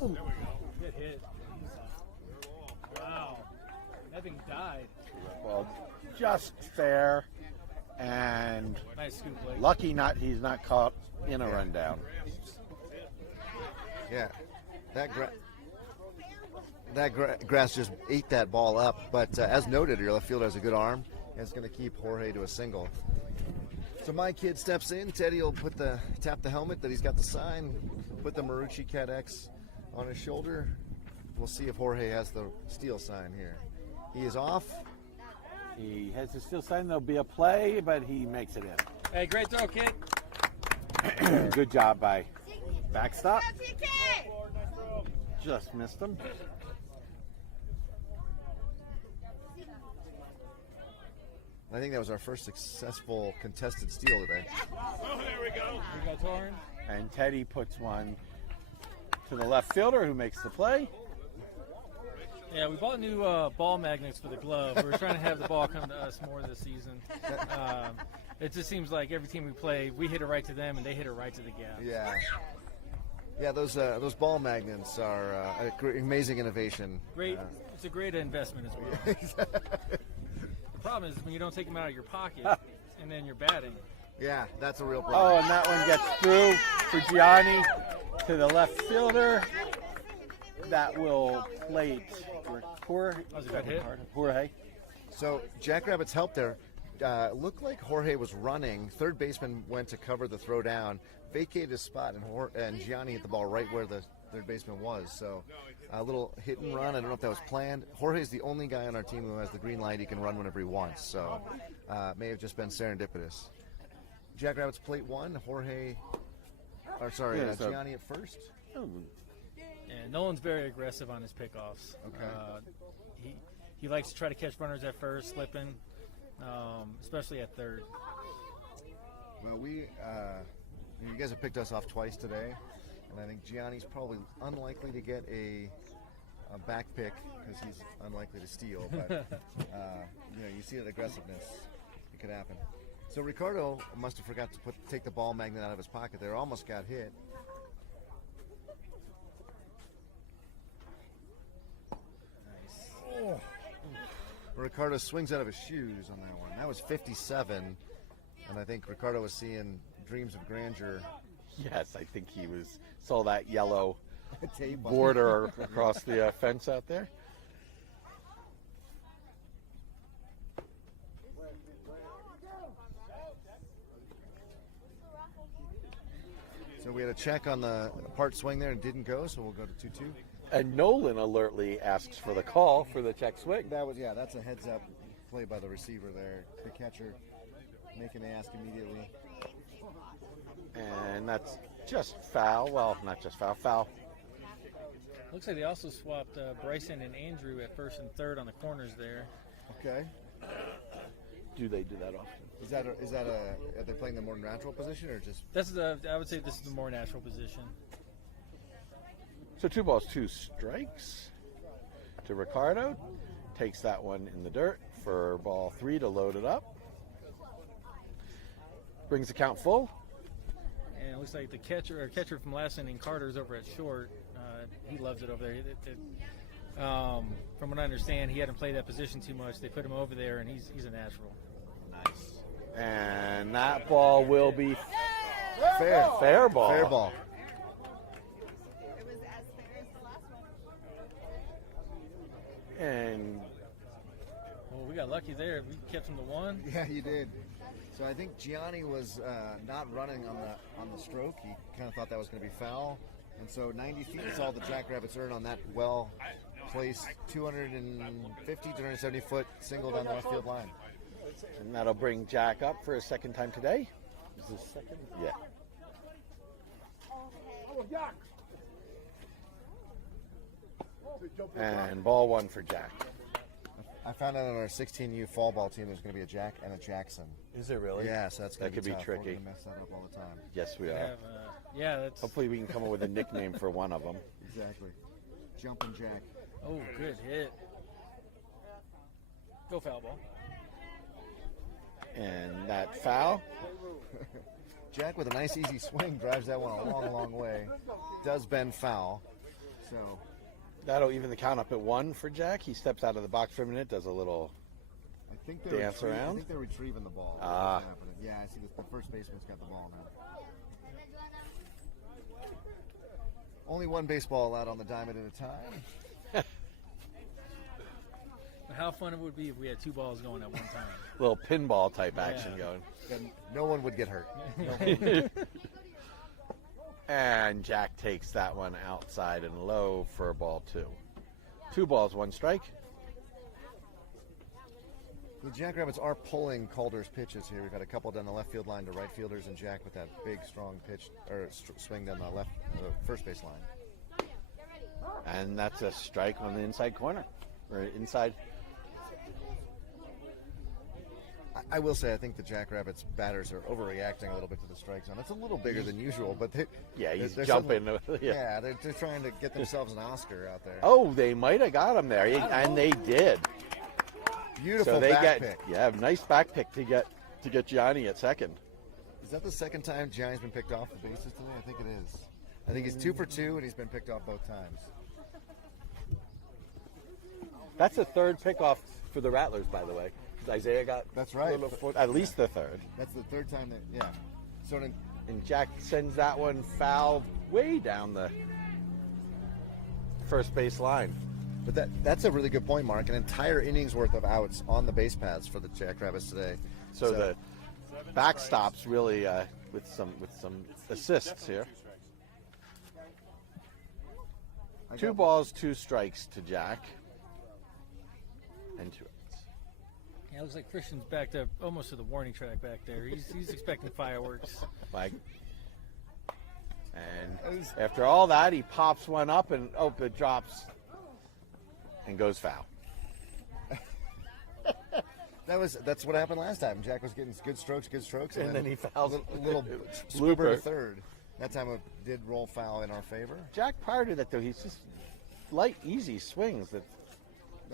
Ooh. There we go. Good hit. Wow. That thing died. Well, just fair, and Nice scoop, Blake. lucky he's not caught in a rundown. Yeah, that grass just ate that ball up. But as noted, your left fielder has a good arm, and it's going to keep Jorge to a single. So my kid steps in. Teddy will tap the helmet that he's got the sign, put the Marucci Cat X on his shoulder. We'll see if Jorge has the steel sign here. He is off. He has the steel sign. There'll be a play, but he makes it in. Hey, great throw, kid. Good job by backstop. Just missed him. I think that was our first successful contested steal today. Oh, there we go. We got Torn. And Teddy puts one to the left fielder who makes the play. Yeah, we bought new ball magnets for the glove. We're trying to have the ball come to us more this season. It just seems like every team we play, we hit it right to them, and they hit it right to the gap. Yeah. Yeah, those ball magnets are amazing innovation. Great. It's a great investment as well. The problem is when you don't take them out of your pocket, and then you're batting. Yeah, that's a real Oh, problem. and that one gets through for Gianni to the left fielder. That will plate Jorge. That was a good hit. Jorge. So Jackrabbits helped there. Looked like Jorge was running. Third baseman went to cover the throw down, vacated his spot, and Gianni hit the ball right where the third baseman was. So a little hit and run. I don't know if that was planned. Jorge's the only guy on our team who has the green light. He can run whenever he wants. So may have just been serendipitous. Jackrabbits plate one. Gianni at first. And Nolan's very aggressive on his pickoffs. Okay. He likes to try to catch runners at first, slipping, especially at third. Well, you guys have picked us off twice today, and I think Gianni's probably unlikely to get a back pick because he's unlikely to steal. But you see that aggressiveness; it could happen. So Ricardo must have forgot to take the ball magnet out of his pocket there. Almost got hit. Oh. Ricardo swings out of his shoes on that one. That was 57, and I think Ricardo was seeing dreams of grandeur. Yes, I think he saw that yellow Tape on. border across the fence out there. So we had a check on the part swing there and didn't go, so we'll go to 2-2. And Nolan alertly asks for the call for the check swing. That's a heads up play by the receiver there. The catcher making the ask immediately. And that's just foul. Well, not just foul. Looks like they also swapped Bryson and Andrew at first and third on the corners there. Okay. Do they do that often? Are they playing the more natural position or just? I would say this is the more natural position. So 2 balls, 2 strikes to Ricardo. Takes that one in the dirt for ball 3 to load it up. Brings the count full. And it looks like the catcher from last inning, Carter's over at short. He loves it over there. From what I understand, he hadn't played that position too much. They put him over there, and he's a natural. Nice. And that ball will be Fair ball. Fair ball. It was as fair as the last one. And Well, we got lucky there. We kept him to 1. Yeah, you did. So I think Gianni was not running on the stroke. He kind of thought that was going to be foul. And so 90 feet is all the Jackrabbits earn on that well-placed 250, 270-foot single down the left field line. And that'll bring Jack up for his second time today. Is this second? Yeah. And ball 1 for Jack. I found out on our 16U fall ball team there's going to be a Jack and a Jackson. Is it really? Yeah, so that's going That to could be tough. tricky. We're going to mess that up all the time. Yes, we We are. have, yeah, that's. Hopefully we can come up with a nickname for one of them. Exactly. Jumping Jack. Oh, good hit. Go foul ball. And that foul. Jack with a nice easy swing drives that one a long, long way. Does bend foul. So That'll even the count up at 1 for Jack. He steps out of the box for a minute, does a little. I think they're Dance around? I think they're retrieving the ball. Ah. Yeah, I see the first baseman's got the ball now. Only one baseball allowed on the diamond at a time. But how fun it would be if we had 2 balls going at one time. Little pinball type action Yeah. going. Then no one would get hurt. And Jack takes that one outside and low for ball 2. 2 balls, 1 strike. The Jackrabbits are pulling Calder's pitches here. We've had a couple down the left field line to right fielders, and Jack with that big, strong pitch or swing down the left first base line. And that's a strike on the inside corner. Or inside. I will say, I think the Jackrabbits batters are overreacting a little bit to the strike zone. It's a little bigger than usual, but He's they're jumping. suddenly- Yeah. Yeah, they're trying to get themselves an Oscar out there. Oh, they might have got him there, and they did. Beautiful So they back get pick. nice back pick to get Gianni at second. Is that the second time Gianni's been picked off the bases today? I think it is. I think he's 2 for 2, and he's been picked off both times. That's the third pickoff for the Rattlers, by the way. Isaiah got That's right. at least the third. That's the third time that, yeah. So then, And Jack sends that one foul way down the first base line. but that's a really good point, Mark. An entire inning's worth of outs on the base paths for the Jackrabbits today. So the backstops really with some assists here. 2 balls, 2 strikes to Jack. And 2 outs. Yeah, it looks like Christian's back to almost to the warning track back there. He's expecting fireworks. Like, and after all that, he pops one up and it drops and goes foul. That's what happened last time. Jack was getting good strokes, And then he fouls a little Blooper. blooper to third. That time it did roll foul in our favor. Jack, prior to that, though, he's just light, easy swings that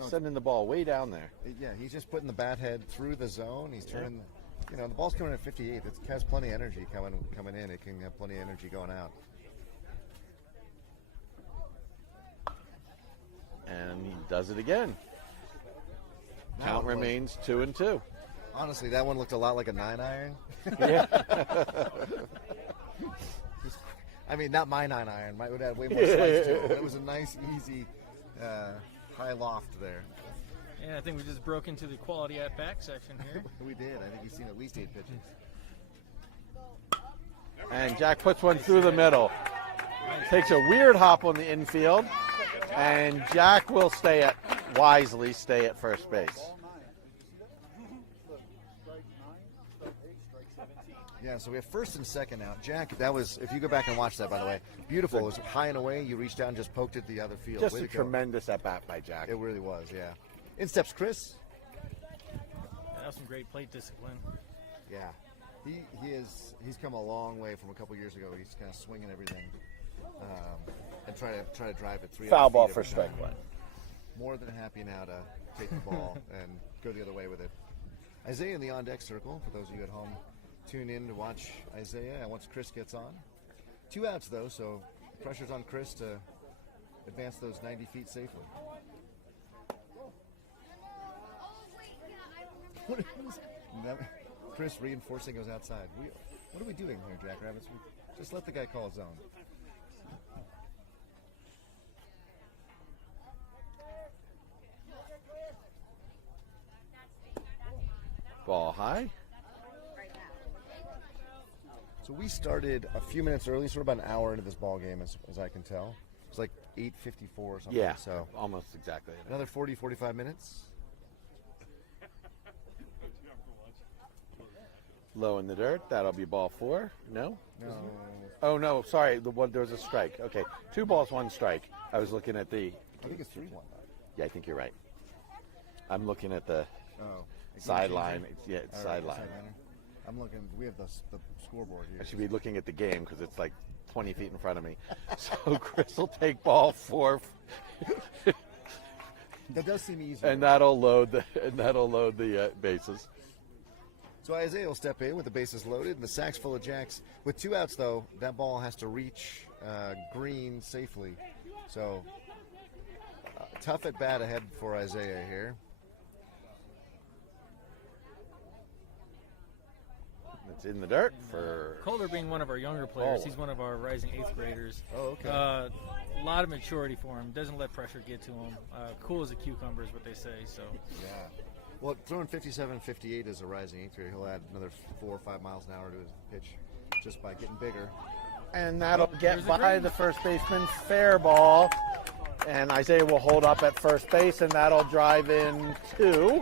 sending the ball way down there. Yeah, he's just putting the bat head through the zone. He's turning, the ball's coming in at 58. It has plenty of energy coming in. It can have plenty of energy going out. And he does it again. That Count one was- remains 2-2. Honestly, that one looked a lot like a 9-iron. Yeah. I mean, not my 9-iron. Mine would have way more slice to it. But it was a nice, easy, high loft there. Yeah, I think we just broke into the quality at back section here. We did. I think he's seen at least 8 pitches. And Jack puts one through the middle. Takes a weird hop on the infield. And Jack will wisely stay at first base. Yeah, so we have first and second out. Jack, that was, if you go back and watch that, by the way, beautiful. It was high and away. You reached out and just poked it the other field. Just Way a to go. tremendous at-bat by Jack. It really was, yeah. In steps Chris. That was some great plate discipline. Yeah. He's come a long way from a couple years ago. He's kind of swinging everything and try to drive it 300 Foul ball feet for every strike time. 1. More than happy now to take the ball and go the other way with it. Isaiah in the on-deck circle, for those of you at home, tune in to watch Isaiah once Chris gets on. 2 outs, though, so pressure's on Chris to advance those 90 feet safely. What is that? Chris reinforcing goes outside. What are we doing here, Jackrabbits? Just let the guy call his own. Ball high. So we started a few minutes early, so we're about an hour into this ball game, as I can tell. It's like 8:54 or something. Yeah, So almost exactly. another 40, 45 minutes. Low in the dirt. That'll be ball 4. No? No. Oh, no. Sorry. There was a strike. Okay. 2 balls, 1 strike. I was looking at the... I think it's 3-1. Yeah, I think you're right. I'm looking at the Oh, sideline. Yeah, it's All right, sideline. sideliner. I'm looking. We have the scoreboard here. I should be looking at the game because it's like 20 feet in front of me. So Chris will take ball 4, That does seem easier. and that'll load the bases. So Isaiah will step in with the bases loaded and the sack's full of jacks. With 2 outs, though, that ball has to reach green safely. So tough at bat ahead for Isaiah here. It's in the dirt for Calder being one of our younger players, Oh. he's one of our rising 8th graders. Oh, okay. A lot of maturity for him. Doesn't let pressure get to him. Cool as a cucumber is what they say. So Yeah. Well, throwing 57, 58 as a rising 8th grader, he'll add another 4 or 5 miles an hour to his pitch just by getting bigger. and that'll There's get a by green. the first baseman. Fair ball, and Isaiah will hold up at first base, and that'll drive in 2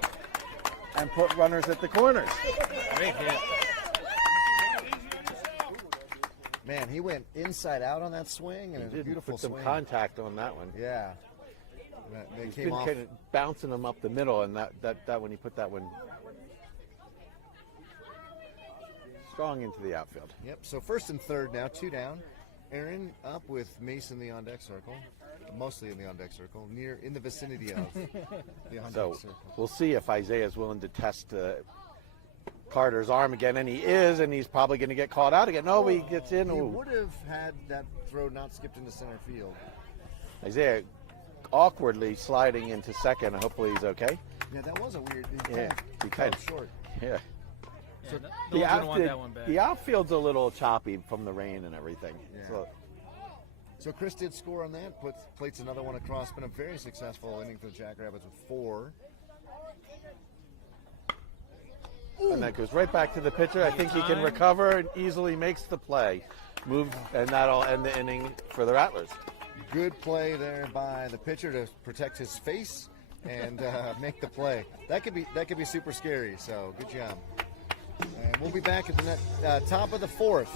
and put runners at the corners. great hit. Man, he went inside out on that swing, and it was a Didn't beautiful put some swing. contact on that one. Yeah. They He's came been off. kind of bouncing them up the middle, and that when he put that one strong into the outfield. Yep. So first and third now, 2 down. Aaron up with Mason in the on deck circle, mostly in the on deck circle, near in the vicinity of the on So deck circle. we'll see if Isaiah is willing to test Carter's arm again, and he is, and he's probably going to get called out again. No, he gets in. He Ooh. would have had that throw not skipped into center field. Isaiah awkwardly sliding into second. Hopefully he's okay. Yeah, that was a weird. Yeah, he he kind kind of short. Yeah. Yeah, no one's gonna want that one back. The outfield's a little choppy from the rain and everything. Yeah. So So Chris did score on that. Plates another one across. Been a very successful inning for the Jackrabbits with 4. and that goes right back to the pitcher. I think he can recover and easily makes the play. Move, and that'll end the inning for the Rattlers. Good play there by the pitcher to protect his face and make the play. That could be super scary. So good job. And we'll be back at the top of the 4th.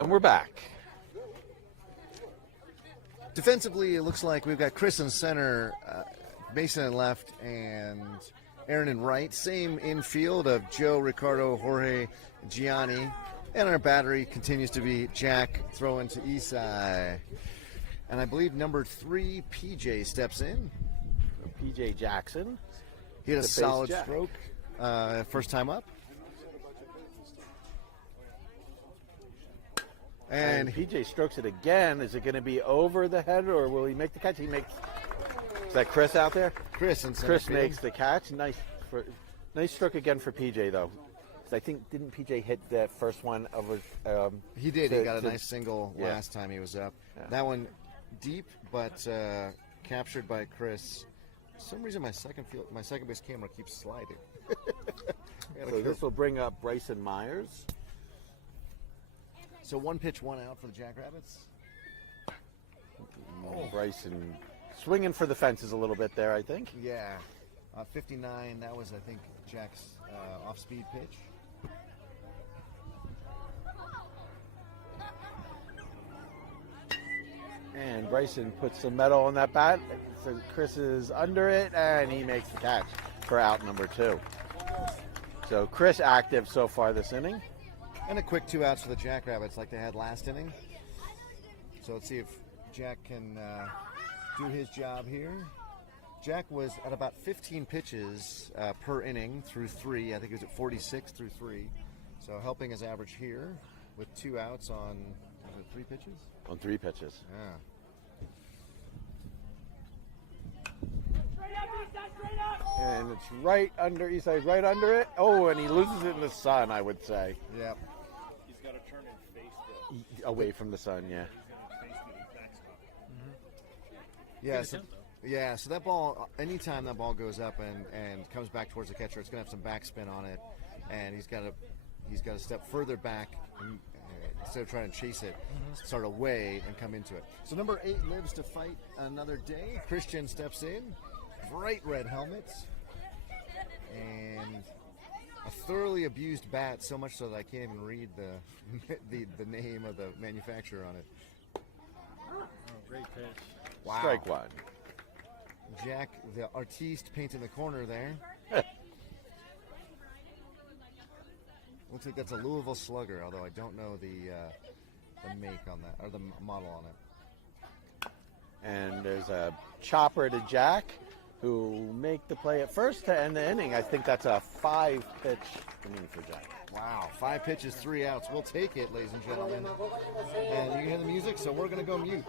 And we're back. Defensively, it looks like we've got Chris in center, Mason in left, and Aaron in right. Same infield of Joe, Ricardo, Jorge, Gianni. And our battery continues to be Jack throwing to Isai. And I believe number 3, PJ, steps in. PJ Jackson. He had a The base solid jack. stroke first time up. And PJ strokes it again. Is it going to be over the head, or will he make the catch? He makes. Is that Chris out there? Chris in center Chris field. makes the catch. Nice stroke again for PJ though. 'Cause I think didn't PJ hit that first one over? He did. He got a nice single yeah. last time he was up. Yeah. That one deep, but captured by Chris. For some reason, my second base camera keeps sliding. So this will bring up Bryson Myers. So 1 pitch, 1 out for the Jackrabbits. Bryson swinging for the fences a little bit there, I think. Yeah, 59. That was, I think, Jack's off-speed pitch. And Bryson puts some metal on that bat. So Chris is under it, and he makes the catch for out number 2. So Chris active so far this inning. And a quick 2 outs for the Jackrabbits like they had last inning. So let's see if Jack can do his job here. Jack was at about 15 pitches per inning through 3. I think he was at 46 through 3. So helping his average here with 2 outs on, was it 3 pitches? On 3 pitches. Yeah. And it's right under, Eastside right under it. Oh, and he loses it in the sun, I would say. Yep. He's got to turn and face the Away from the sun, yeah. Yeah, Good so, attempt, yeah, so that ball, anytime that ball goes up and comes back towards the catcher, it's going to have some backspin on it, and he's got to step further back and, instead of trying to chase it, start away and come into it. So number 8 lives to fight another day. Christian steps in, bright red helmet, and a thoroughly abused bat, so much so that I can't even read the name of the manufacturer on it. Oh, great pitch. Wow. Strike 1. Jack, the artiste, painting the corner there. Looks like that's a Louisville Slugger, although I don't know the make on that, or the model on it. And there's a chopper to Jack, who will make the play at first to end the inning. I think that's a 5-pitch inning for Jack. Wow, 5 pitches, 3 outs. We'll take it, ladies and gentlemen. And you can hear the music, so we're going to go mute.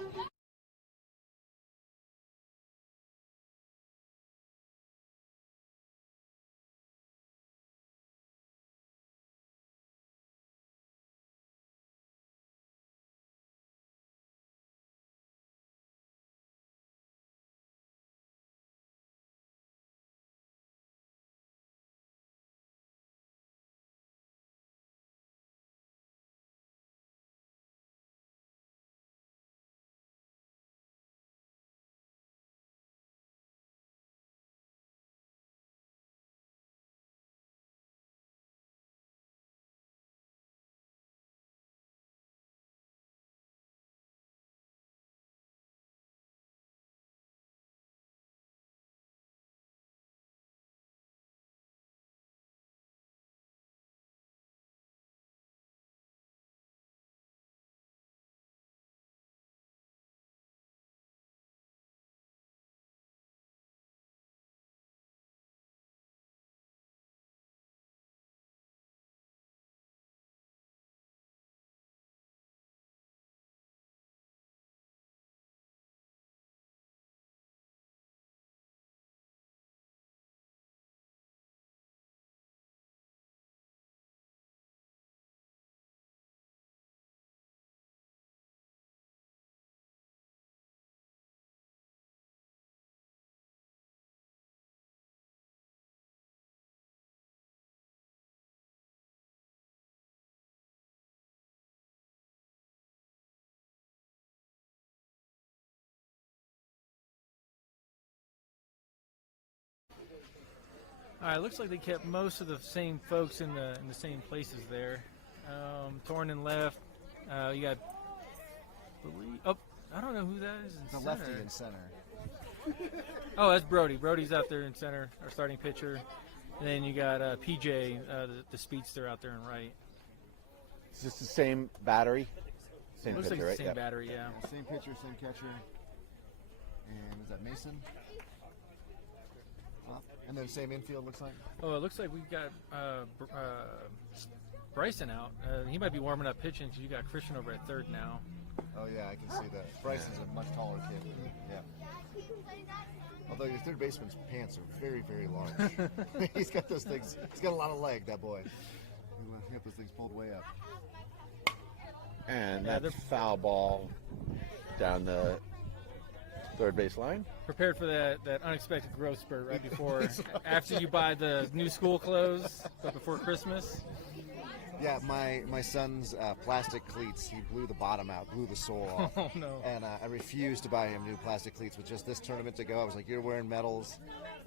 All right, looks like they kept most of the same folks in the same places there. Torn and left. You got, I don't know who that is in The center. lefty in center. Oh, that's Brody. Brody's out there in center, our starting pitcher. And then you got PJ, the speedster, out there in right. It's just the same battery. Same Looks pitcher, like right? the same Yep. battery, yeah. Same pitcher, same catcher. And is that Mason? And then same infield looks like? Oh, it looks like we've got Bryson out. He might be warming up pitching because you got Christian over at third now. Oh, yeah, I can see that. Bryson's a much taller kid. Yeah. Although your third baseman's pants are very, very large. He's got those things. He's got a lot of leg, that boy. He's got those things pulled way up. And that's foul ball down the third base line. Prepared for that unexpected growth spurt right before, after you buy the new school clothes, but before Christmas. Yeah, my son's plastic cleats, he blew the bottom out, blew the sole off. Oh, no. And I refused to buy him new plastic cleats with just this tournament to go. I was like, you're wearing metals,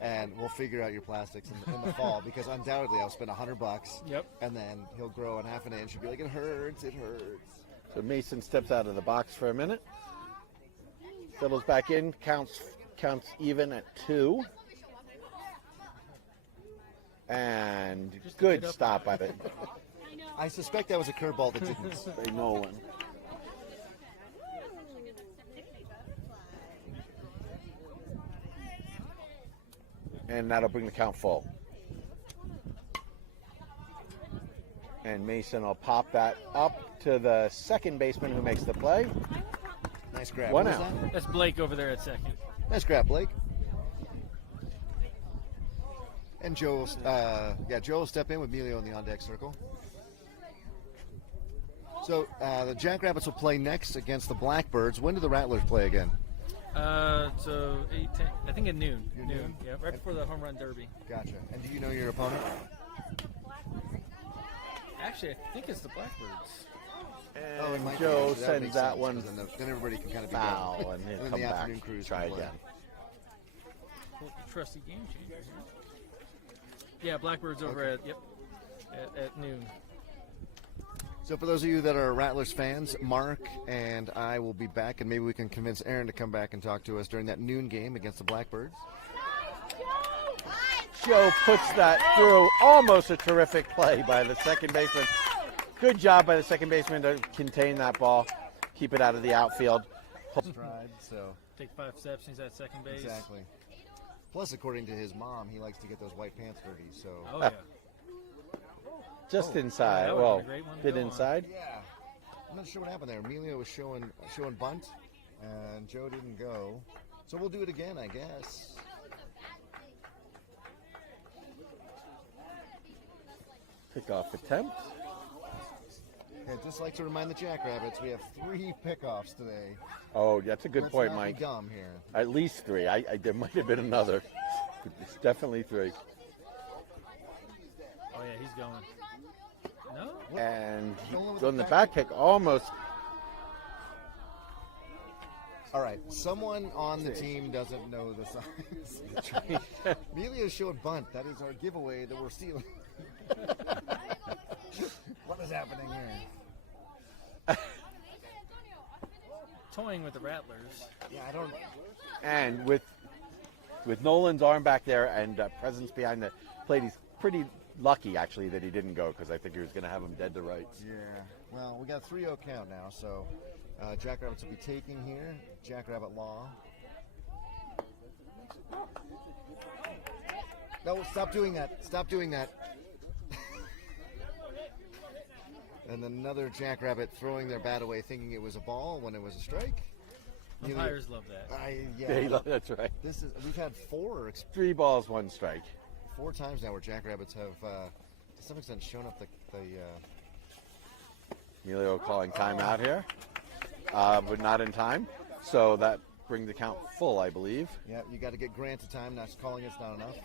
and we'll figure out your plastics in the fall, because undoubtedly I'll spend $100. Yep. And then he'll grow in half an inch and be like, it hurts. So Mason steps out of the box for a minute. Doubles back in, counts even at 2. And good stop by the I suspect that was a curveball that didn't. by Nolan. And that'll bring the count full. And Mason will pop that up to the second baseman who makes the play. Nice grab. One What was out. that? That's Blake over there at second. Nice grab, Blake. And Joe will step in with Emilio in the on-deck circle. So the Jackrabbits will play next against the Blackbirds. When do the Rattlers play again? So 8:10, I think at noon. You're noon? Yeah, right before the home run derby. Gotcha. And do you know your opponent? Actually, I think it's the Blackbirds. Oh, it And might be, Joe actually. That sends makes that sense, one 'cause then everybody can kind of be foul, done. and then then come the back, afternoon crews try can play. again. Well, the trusty game changer here. Yeah, Blackbirds over at noon. So for those of you that are Rattlers fans, Mark and I will be back, and maybe we can convince Aaron to come back and talk to us during that noon game against the Blackbirds. Joe puts that through. Almost a terrific play by the second baseman. Good job by the second baseman to contain that ball, keep it out of the outfield. Stride, so Take 5 steps, he's at second base. exactly. Plus, according to his mom, he likes to get those white pants dirty. So Oh, yeah. Just Oh, inside. that would've Well, been a great one to bit go on. inside. yeah, I'm not sure what happened there. Emilio was showing bunt, and Joe didn't go. So we'll do it again, I guess. Pickoff attempt. I'd just like to remind the Jackrabbits we have 3 pickoffs today. Oh, that's a good Let's point, not be Mike. dumb here. At least 3. There might have been another. It's definitely 3. Oh, yeah, he's going. No? And Nolan with on the the back back kick, almost. All right, someone on the team doesn't know the signs. Emilio showed bunt. That is our giveaway that we're stealing. What is happening here? Toying with the Rattlers. Yeah, I don't. And with Nolan's arm back there and presence behind the plate, he's pretty lucky, actually, that he didn't go, because I think he was going to have him dead to rights. Yeah. Well, we got 3-0 count now, so Jackrabbits will be taking here. Jackrabbit Law. No, stop doing that. Stop doing that. And another Jackrabbit throwing their bat away, thinking it was a ball when it was a strike. Umpires love that. That's right. We've had 4 3 balls, 1 strike. 4 times now where Jackrabbits have, to some extent, shown up the Emilio calling timeout here, but not in time. So that brings the count full, I believe. Yeah, you got to get Grant to time. Not calling it's not enough.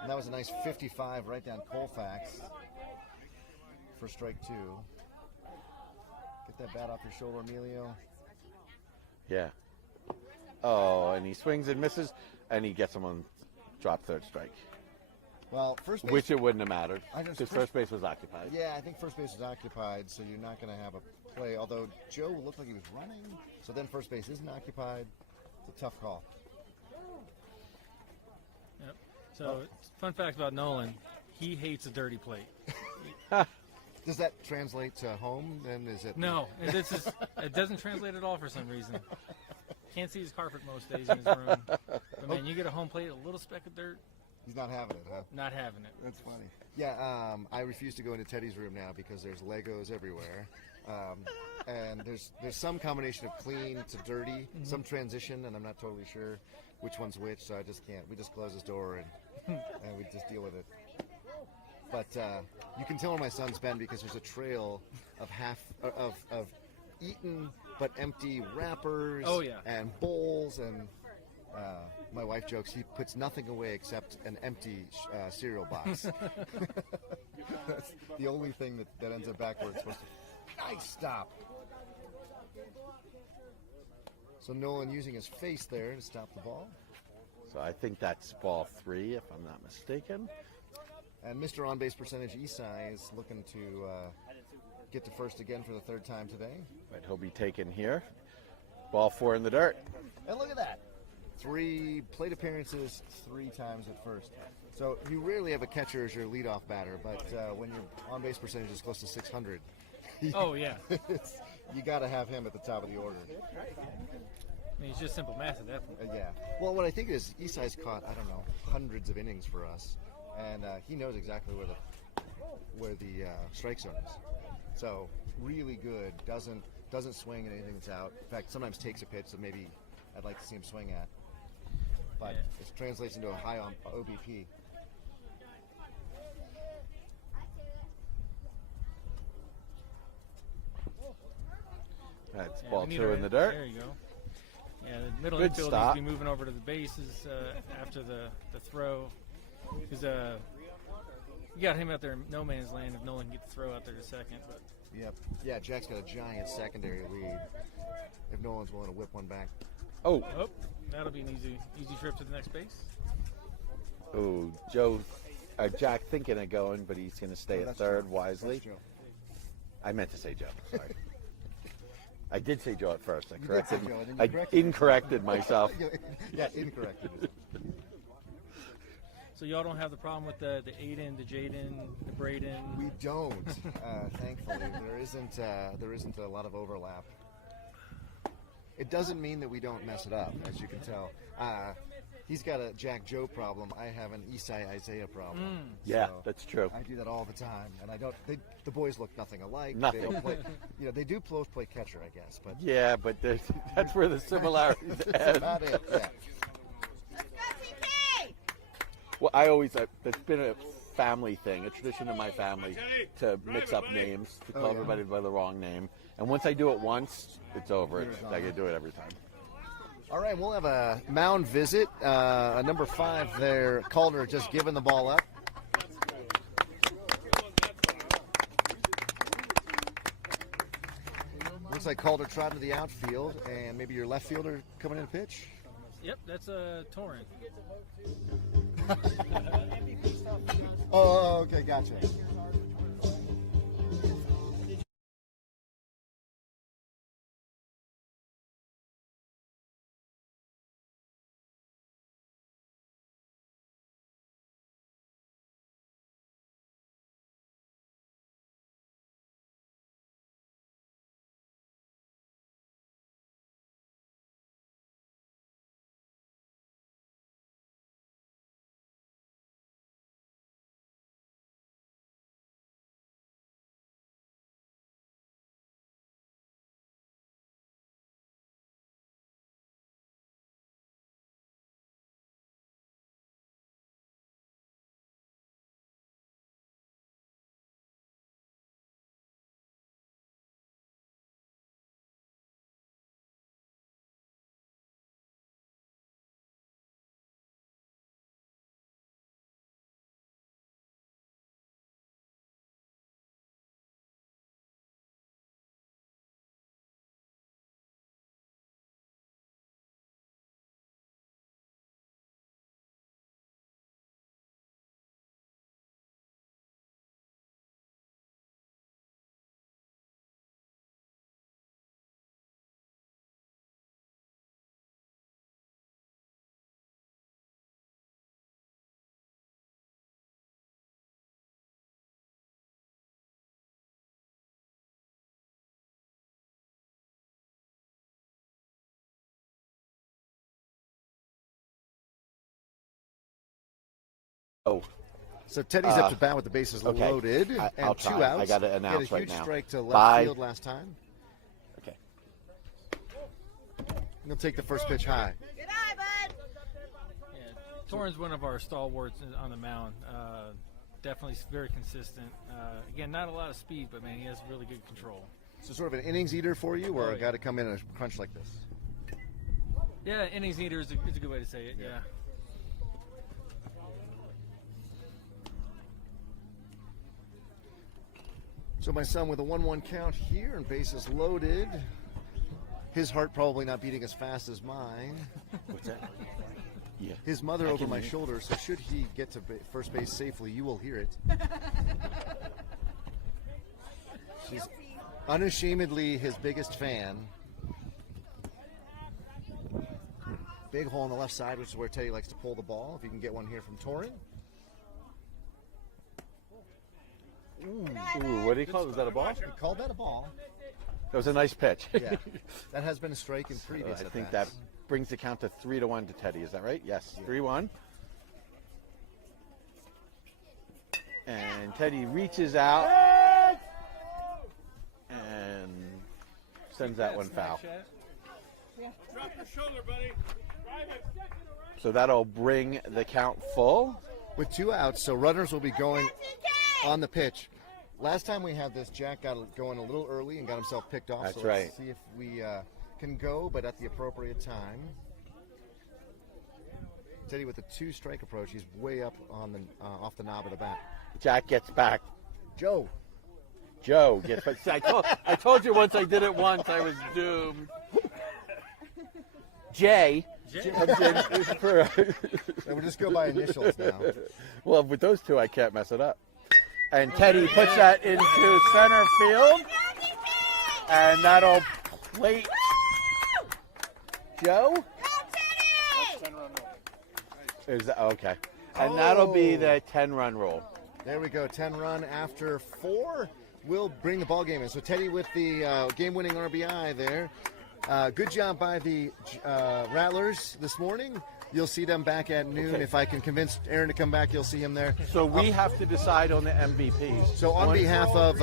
And that was a nice 55 right down Colfax for strike 2. Get that bat off your shoulder, Emilio. Yeah. Oh, and he swings and misses, and he gets him on drop third strike, Well, first base. which it wouldn't have mattered I just- because first base was occupied. Yeah, I think first base is occupied, so you're not going to have a play. Although Joe looked like he was running, so then first base isn't occupied. It's a tough call. Yep. So, fun fact about Nolan, he hates a dirty plate. Does that translate to home? Then is it? No, it doesn't translate at all for some reason. Can't see his carpet most days in his room. But man, you get a home plate, a little speck of dirt, He's not having it, huh? not having it. That's funny. Yeah, I refuse to go into Teddy's room now because there's Legos everywhere. And there's some combination of clean to dirty, some transition, and I'm not totally sure which one's which, so I just can't. We just close his door and we just deal with it. But you can tell where my son's been because there's a trail of of eaten but empty wrappers Oh, yeah. and bowls, and my wife jokes he puts nothing away except an empty cereal box. That's the only thing that ends up back where it's supposed to. Nice stop. So Nolan using his face there to stop the ball. So I think that's ball 3, if I'm not mistaken. And Mr. On-Base Percentage Isai is looking to get to first again for the third time today. But he'll be taken here. Ball 4 in the dirt. And look at that. 3 plate appearances, 3 times at first. So you rarely have a catcher as your leadoff batter, but when your on-base percentage is close to 600, Oh, yeah. you got to have him at the top of the order. I mean, it's just simple math at that point. Yeah. Well, what I think is Isai's caught, I don't know, hundreds of innings for us, and he knows exactly where the strike zone is. So really good. Doesn't swing at anything that's out. In fact, sometimes takes a pitch that maybe I'd like to see him swing at. But it translates into a high on OBP. That's Yeah, ball we need 2 in the dirt. There you go. Yeah, the middle Good infield stop. needs to be moving over to the bases after the throw. Because you got him out there in no man's land if Nolan can get the throw out there to second. But Yep. Yeah, Jack's got a giant secondary lead. If Nolan's willing to whip one back. Oh, that'll be an easy trip to the next base. Jack thinking of going, but he's going to stay Oh, at that's third Joe. wisely. That's Joe. I meant to say Joe. Sorry. I did say Joe at first. I did corrected. say Joe, and then you I corrected incorrected myself. Yeah, incorrect. So y'all don't have the problem with the Aiden, the Jaden, the Braden. We don't, thankfully. There isn't a lot of overlap. It doesn't mean that we don't mess it up, as you can tell. He's got a Jack Joe problem. I have an Isai Isaiah problem. Yeah, So that's true. I do that all the time, and I don't. The boys look nothing alike. Nothing. They don't play, they do both play catcher, I guess, but Yeah, but that's where the similarities that's end. about it. Yeah. Well, I always, it's been a family thing, a tradition in my family to mix up names, to call yeah. everybody by the wrong name. And once I do it once, it's over. I can do it every time. All right, we'll have a mound visit. A number 5 there, Calder, just giving the ball up. Looks like Calder trotting to the outfield, and maybe your left fielder coming in to pitch. Yep, that's Torrent. Oh, okay, gotcha. Oh, So Teddy's up to bat with the bases okay. loaded and I'll 2 try. outs. I gotta He had announce a right huge now. strike to left Bye. field last time. okay. He'll take the first pitch high. Good eye, bud. Yeah, Torrin's one of our stalwarts on the mound. Definitely very consistent. Again, not a lot of speed, but man, he has really good control. So sort of an innings eater for you, or Oh, a yeah. guy to come in and crunch like this? Yeah, innings eater is a good way to say it. Yeah. So my son with a 1-1 count here and bases loaded. His heart probably not beating as fast as mine. What's that? Yeah. His mother I over can my hear. shoulder, so should he get to first base safely, you will hear it. She's unashamedly his biggest fan. Big hole on the left side, which is where Teddy likes to pull the ball. If you can get one here from Torrin. Ooh, what do you call it? Was that a ball? He called that a ball. That was a nice pitch. Yeah, that has been a strike in previous I think at-bats. that brings the count to 3-1 to Teddy. Is that right? Yes, 3-1. And Teddy reaches out and sends that one foul. Drop your shoulder, buddy. Drive it. So that'll bring the count full. With 2 outs, so runners will be going on the pitch. Last time we had this, Jack got going a little early and got himself picked off. That's so right. Let's see if we can go, but at the appropriate time. Teddy with a 2-strike approach. He's way up on the off the knob of the bat. Jack gets back. Joe. Joe gets back. I told you once I did it once, I was doomed. Jay comes in for. And we'll just go by initials now. Well, with those two, I can't mess it up. And Teddy puts that into center field, and that'll plate Joe. Is that okay? And that'll be the 10-run roll. There we go. 10 run after 4. We'll bring the ball game in. So Teddy with the game-winning RBI there. Good job by the Rattlers this morning. You'll see them back at noon. Okay. If I can convince Aaron to come back, you'll see him there. So we have to decide on the MVPs. So on One- behalf of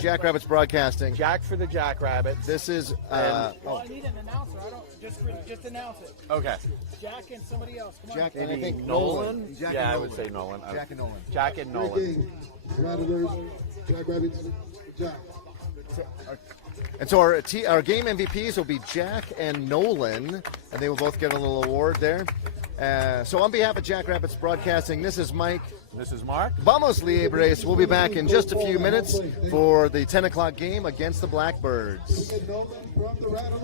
Jackrabbits Broadcasting, Jack for the Jackrabbits. this is Well, I need an announcer. I don't just announce it. Okay. Jack and somebody else. Come on. Jack and I Maybe think Nolan? Jack Yeah, and I would Nolan. say Nolan. Jack and Nolan. Jack and Great Nolan. game. Rattlers, Jackrabbits, Jack. And so our game MVPs will be Jack and Nolan, and they will both get a little award there. So on behalf of Jackrabbits Broadcasting, this is Mike. This is Mark. Vamos Liebres. We'll be back in just a few minutes for the 10 o'clock game against the Blackbirds. Nolan from the Rattlers.